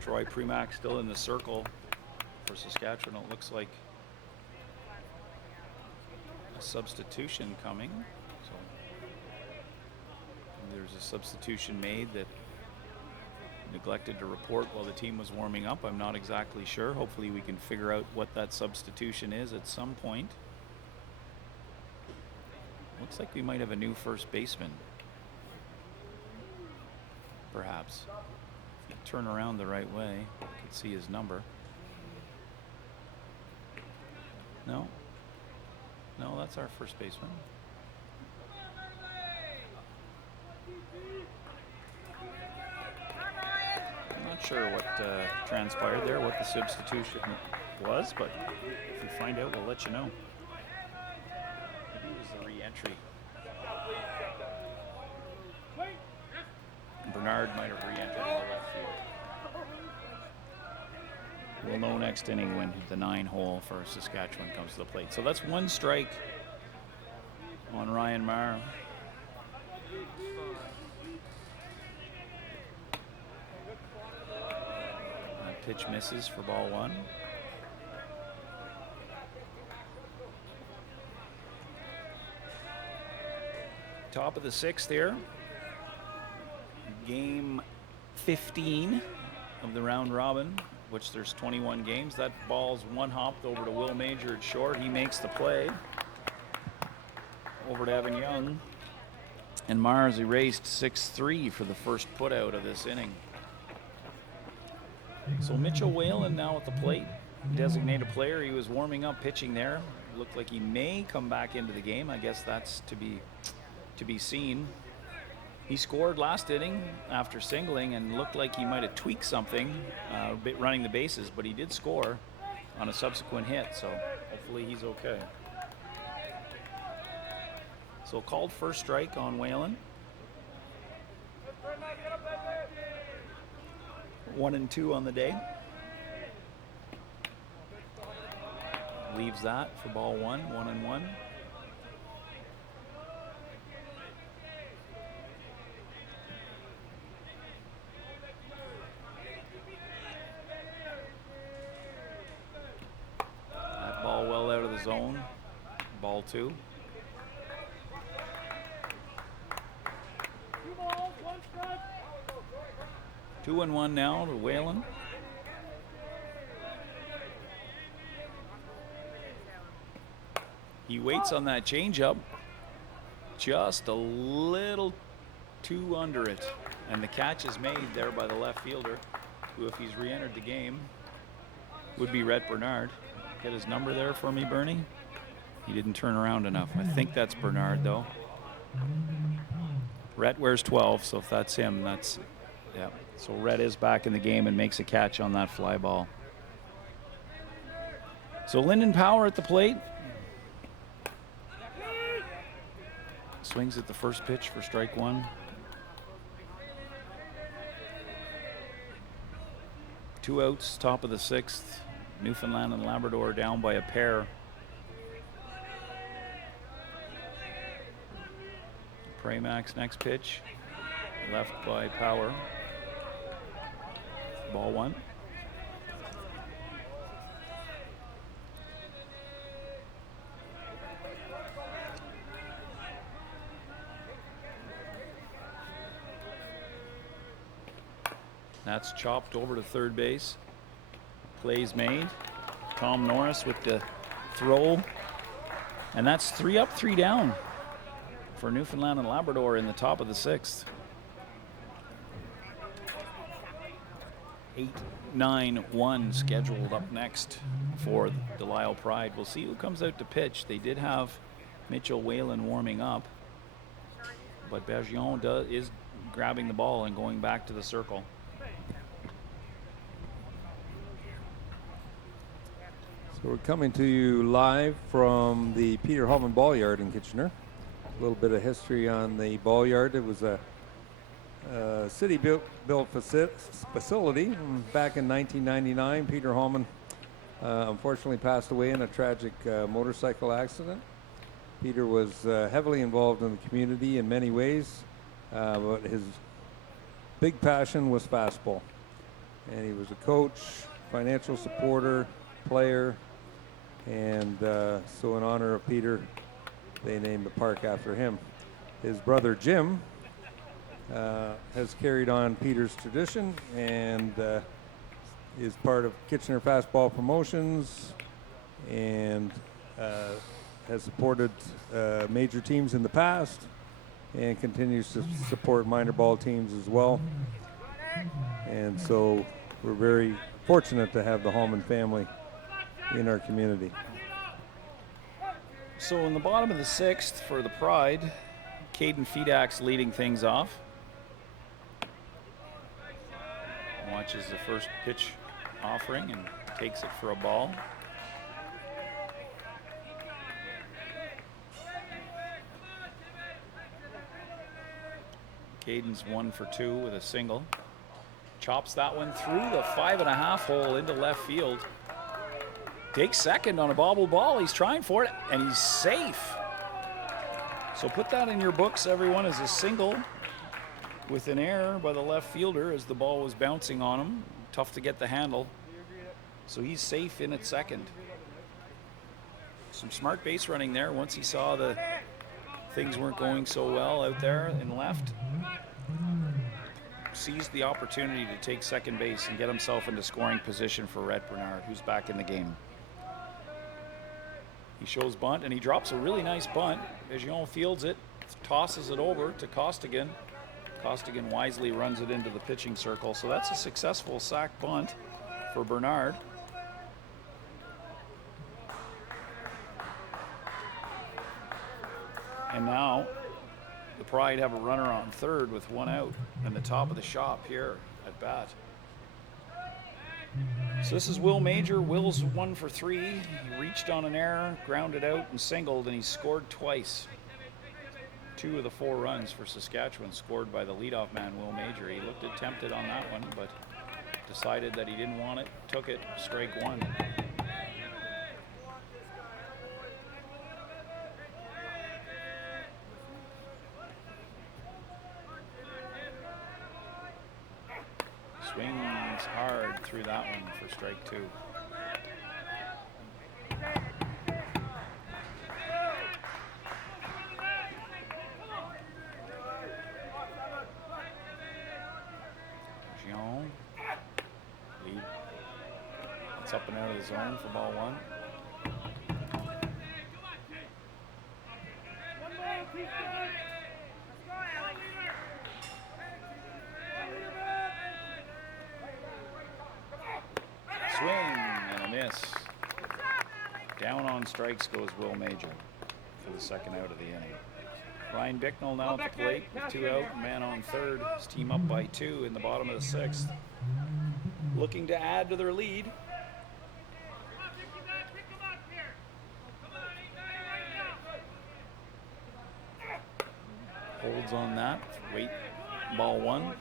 Troy Premack still in the circle for Saskatchewan. It looks like a substitution coming. So there's a substitution made that neglected to report while the team was warming up. I'm not exactly sure. Hopefully we can figure out what that substitution is at some point. Looks like we might have a new first baseman. Perhaps. If you turn around the right way, you can see his number. No. No, that's our first baseman. I'm not sure what transpired there, what the substitution was, but if we find out, we'll let you know. Maybe it was the re-entry. Bernard might have re-entered in the left field. We'll know next inning when the 9-hole for Saskatchewan comes to the plate. So that's 1 strike on Ryan Marr. That pitch misses for ball 1. Top of the 6th here. Game 15 of the round robin, which there's 21 games. That ball's 1-hopped over to Will Major at short. He makes the play. Over to Evan Young. And Mars erased 6-3 for the first put out of this inning. So Mitchell Whalen now at the plate. Designated player. He was warming up pitching there. Looked like he may come back into the game. I guess that's to be seen. He scored last inning after singling and looked like he might have tweaked something running the bases, but he did score on a subsequent hit, so hopefully he's okay. So called first strike on Whalen. 1-2 on the day. Leaves that for ball 1, 1-1. That ball well out of the zone. Ball 2. 2-1 now to Whalen. He waits on that changeup, just a little too under it. And the catch is made there by the left fielder, who, if he's re-entered the game, would be Rhett Bernard. Get his number there for me, Bernie. He didn't turn around enough. I think that's Bernard, though. Rhett wears 12, so if that's him, that's, yeah. So Rhett is back in the game and makes a catch on that fly ball. So Lyndon Power at the plate. Swings at the first pitch for strike one. 2 outs, top of the 6th. Newfoundland and Labrador down by a pair. Pramack's next pitch, left by Power. Ball 1. That's chopped over to third base. Play's made. Tom Norris with the throw. And that's 3 up, 3 down for Newfoundland and Labrador in the top of the 6th. 8-9-1 scheduled up next for the Delisle Pride. We'll see who comes out to pitch. They did have Mitchell Whalen warming up, but Bergeron is grabbing the ball and going back to the circle. So we're coming to you live from the Peter Hallman Ball Yard in Kitchener. A little bit of history on the ball yard. It was a city-built facility back in 1999. Peter Hallman unfortunately passed away in a tragic motorcycle accident. Peter was heavily involved in the community in many ways, but his big passion was fastball. And he was a coach, financial supporter, player, and so in honor of Peter, they named the park after him. His brother Jim has carried on Peter's tradition and is part of Kitchener Fastball Promotions and has supported major teams in the past and continues to support minor ball teams as well. And so we're very fortunate to have the Hallman family in our community. So in the bottom of the 6th for the Pride, Caden Fedax leading things off. Watches the first pitch offering and takes it for a ball. Caden's 1 for 2 with a single. Chops that one through the 5.5 hole into left field. Takes second on a bobble ball. He's trying for it, and he's safe. So put that in your books, everyone, as a single with an error by the left fielder as the ball was bouncing on him. Tough to get the handle. So he's safe in at second. Some smart base running there once he saw the things weren't going so well out there in left. Seized the opportunity to take second base and get himself into scoring position for Rhett Bernard, who's back in the game. He shows bunt, and he drops a really nice bunt. Bergeron fields it, tosses it over to Costigan. Costigan wisely runs it into the pitching circle. So that's a successful sack bunt for Bernard. And now the Pride have a runner on third with 1 out in the top of the shop here at bat. So this is Will Major. Will's 1 for 3. He reached on an error, grounded out, and singled, and he scored twice. 2 of the 4 runs for Saskatchewan scored by the leadoff man, Will Major. He looked tempted on that one, but decided that he didn't want it, took it, strike 1. Swings hard through that one for strike 2. Bergeron It's up and out of the zone for ball one. One more, keep going. Let's go, Alex. Swing and a miss. Down on strikes goes Will Major for the second out of the inning. Ryan Bicknell now at the plate with 2 out, man on third. His team up by 2 in the bottom of the 6th. Looking to add to their lead. Holds on that. Wait, ball one.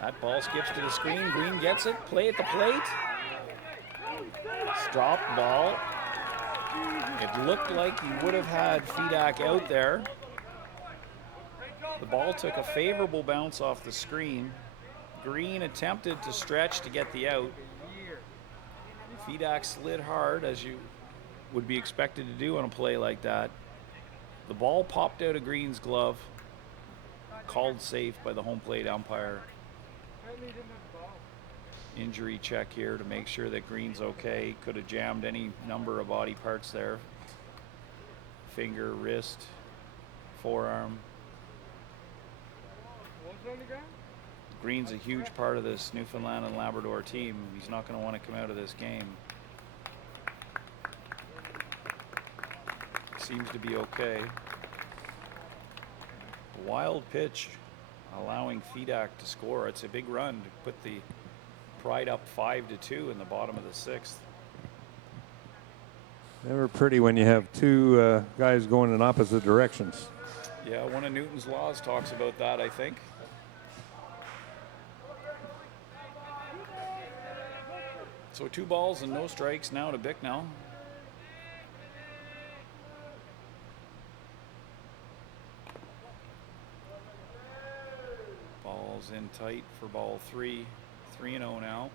That ball skips to the screen. Green gets it. Play at the plate. Stop ball. It looked like he would have had Fedak out there. The ball took a favorable bounce off the screen. Green attempted to stretch to get the out. Fedak slid hard, as you would be expected to do on a play like that. The ball popped out of Green's glove. Called safe by the home plate umpire. Injury check here to make sure that Green's okay. Could have jammed any number of body parts there. Finger, wrist, forearm. Green's a huge part of this Newfoundland and Labrador team. He's not going to want to come out of this game. Seems to be okay. A wild pitch allowing Fedak to score. It's a big run to put the Pride up 5-2 in the bottom of the 6th. Never pretty when you have two guys going in opposite directions. Yeah, one of Newton's laws talks about that, I think. So 2 balls and no strikes now to Bicknell. Ball's in tight for ball 3. 3-0 now.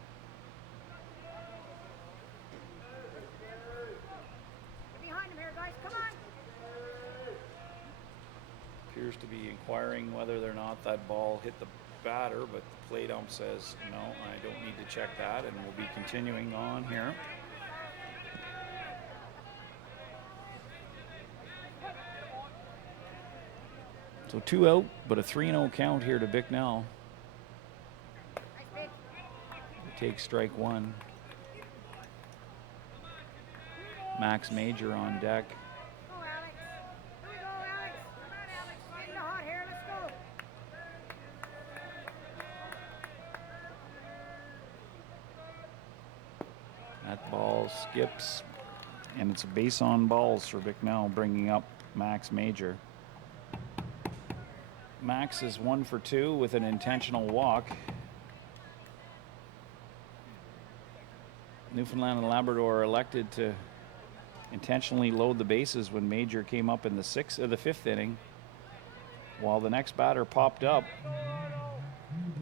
Get behind him here, guys. Come on. Appears to be inquiring whether or not that ball hit the batter, but the plate ump says no, I don't need to check that, and we'll be continuing on here. So 2 out, but a 3-0 count here to Bicknell. Take strike 1. Max Major on deck. Go, Alex. Here we go, Alex. Come on, Alex. Get in the hot here. Let's go. That ball skips, and it's a base on balls for Bicknell, bringing up Max Major. Max is 1 for 2 with an intentional walk. Newfoundland and Labrador elected to intentionally load the bases when Major came up in the 5th inning. While the next batter popped up,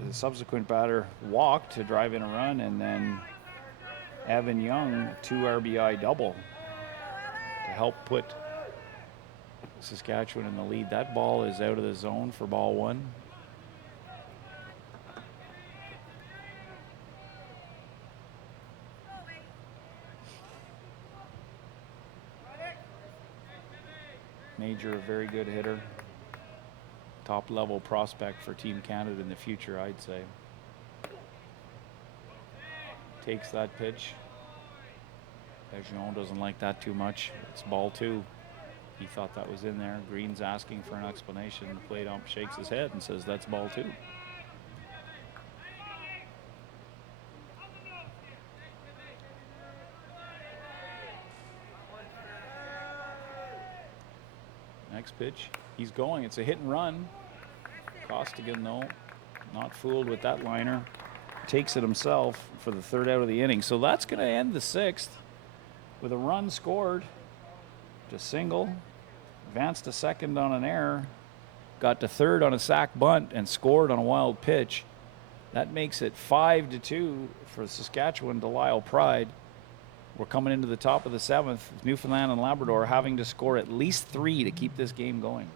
the subsequent batter walked to drive in a run, and then Evan Young, 2 RBI double to help put Saskatchewan in the lead. That ball is out of the zone for ball 1. Major, a very good hitter. Top level prospect for Team Canada in the future, I'd say. Takes that pitch. Bergeron doesn't like that too much. It's ball 2. He thought that was in there. Green's asking for an explanation. The plate ump shakes his head and says that's ball 2. Next pitch, he's going. It's a hit and run. Costigan, though, not fooled with that liner. Takes it himself for the 3rd out of the inning. So that's going to end the 6th with a run scored to single, advanced to 2nd on an error, got to 3rd on a sac bunt, and scored on a wild pitch. That makes it 5-2 for Saskatchewan Delisle Pride, we're coming into the top of the 7th. Newfoundland and Labrador having to score at least 3 to keep this game going.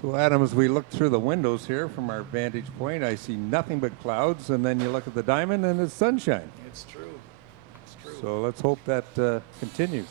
So, Adam, as we look through the windows here from our vantage point, I see nothing but clouds, and then you look at the diamond and it's sunshine. It's true. It's true. So let's hope that continues.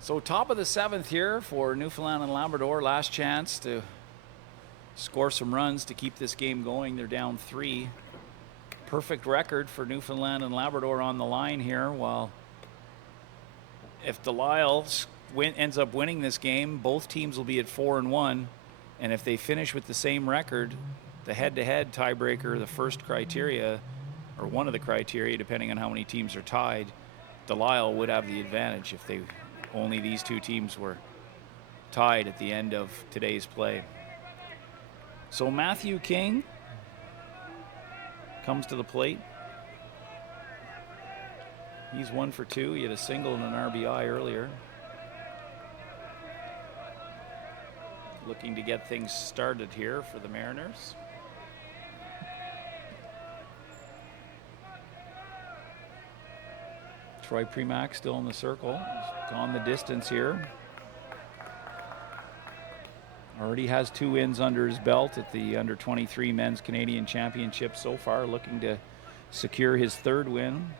So top of the 7th here for Newfoundland and Labrador. Last chance to score some runs to keep this game going. They're down 3. Perfect record for Newfoundland and Labrador on the line here. While if Delisle ends up winning this game, both teams will be at 4-1. And if they finish with the same record, the head-to-head tiebreaker, the first criteria, or one of the criteria, depending on how many teams are tied, Delisle would have the advantage if they only these two teams were tied at the end of today's play. So Matthew King comes to the plate. He's 1 for 2. He had a single and an RBI earlier. Looking to get things started here for the Mariners. Troy Premack still in the circle. He's gone the distance here. Already has 2 wins under his belt at the under-23 Men's Canadian Championship so far, looking to secure his 3rd win.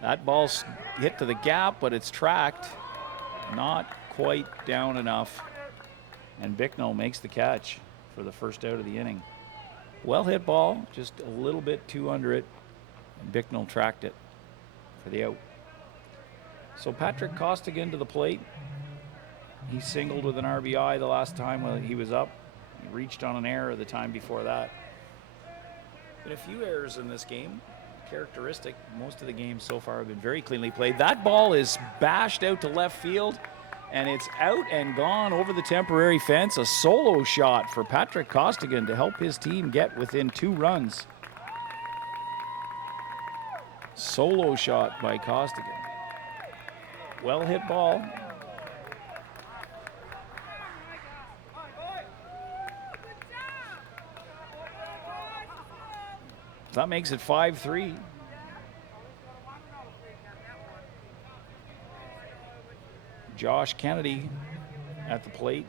That ball's hit to the gap, but it's tracked. Not quite down enough. And Bicknell makes the catch for the first out of the inning. Well hit ball, just a little bit too under it. And Bicknell tracked it for the out. So Patrick Costigan to the plate. He singled with an RBI the last time when he was up. He reached on an error the time before that. Been a few errors in this game. Characteristic. Most of the games so far have been very cleanly played. That ball is bashed out to left field, and it's out and gone over the temporary fence. A solo shot for Patrick Costigan to help his team get within 2 runs. Solo shot by Costigan. Well hit ball. That makes it 5-3. Josh Kennedy at the plate.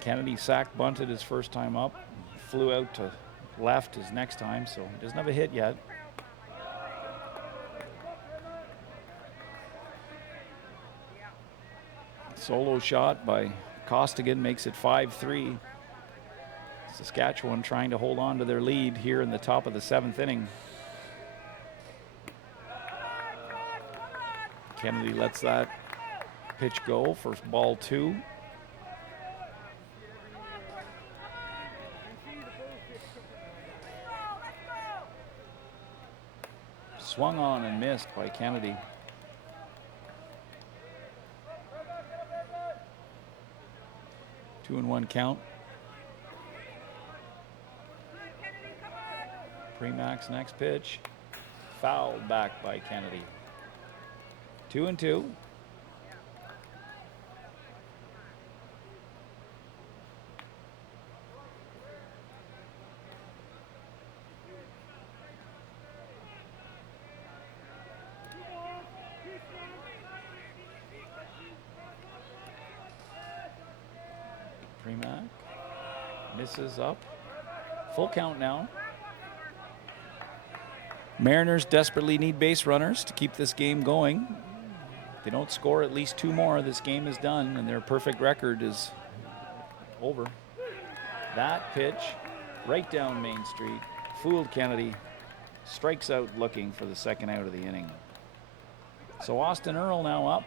Kennedy sack bunted his first time up, flew out to left his next time, so he doesn't have a hit yet. Solo shot by Costigan makes it 5-3. Saskatchewan trying to hold on to their lead here in the top of the 7th inning. Kennedy lets that pitch go for ball 2. Swung on and missed by Kennedy. Two and 1 count. Premack's next pitch. Fouled back by Kennedy. 2 and 2. Premack misses up. Full count now. Mariners desperately need base runners to keep this game going. If they don't score at least 2 more, this game is done, and their perfect record is over. That pitch, right down Main Street, fooled Kennedy. Strikes out looking for the second out of the inning. So Austin Earl now up.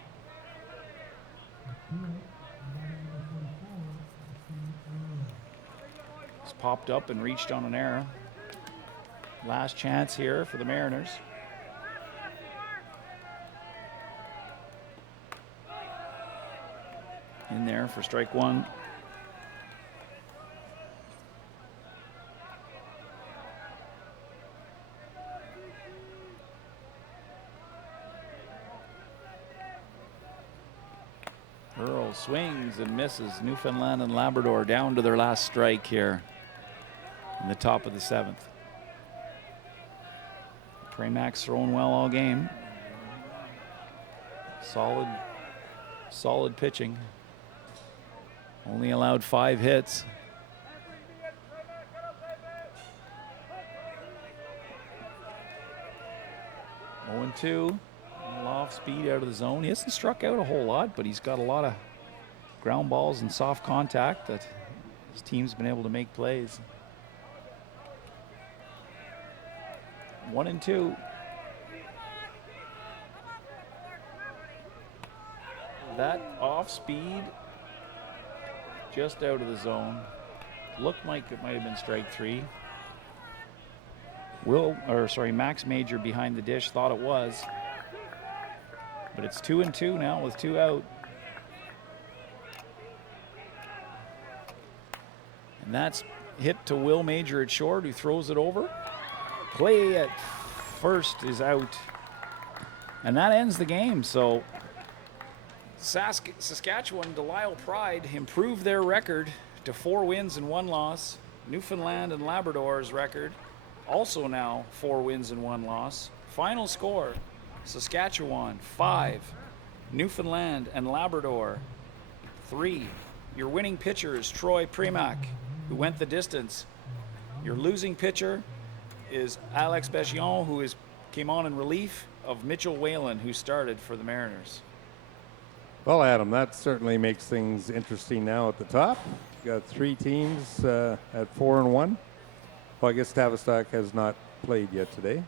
He's popped up and reached on an error. Last chance here for the Mariners. In there for strike one. Earl swings and misses. Newfoundland and Labrador down to their last strike here in the top of the 7th. Pramack's thrown well all game. Solid pitching. Only allowed 5 hits. Oh 2. Off speed out of the zone. He hasn't struck out a whole lot, but he's got a lot of ground balls and soft contact that his team's been able to make plays. 1-2. That off speed just out of the zone. Looked like it might have been strike 3. Max Major behind the dish thought it was. But it's 2-2 now with 2 out. And that's hit to Will Major at short, who throws it over. Play at first is out. And that ends the game. So Saskatchewan, Delisle Pride improved their record to 4 wins and 1 loss. Newfoundland and Labrador's record also now 4 wins and 1 loss. Final score, Saskatchewan 5, Newfoundland and Labrador 3. Your winning pitcher is Troy Premack, who went the distance. Your losing pitcher is Alex Bechion, who came on in relief of Mitchell Whalen, who started for the Mariners. Well, Adam, that certainly makes things interesting now at the top. You've got 3 teams at 4-1. Well, I guess Tavistock has not played yet today.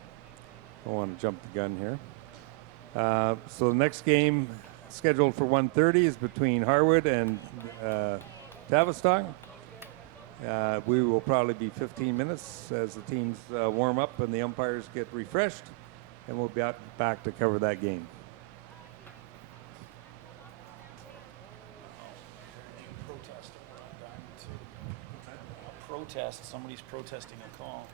I want to jump the gun here. So the next game scheduled for 1:30 is between Harwood and Tavistock. We will probably be 15 minutes as the teams warm up and the umpires get refreshed, and we'll be back to cover that game. Protest. Somebody's protesting a call.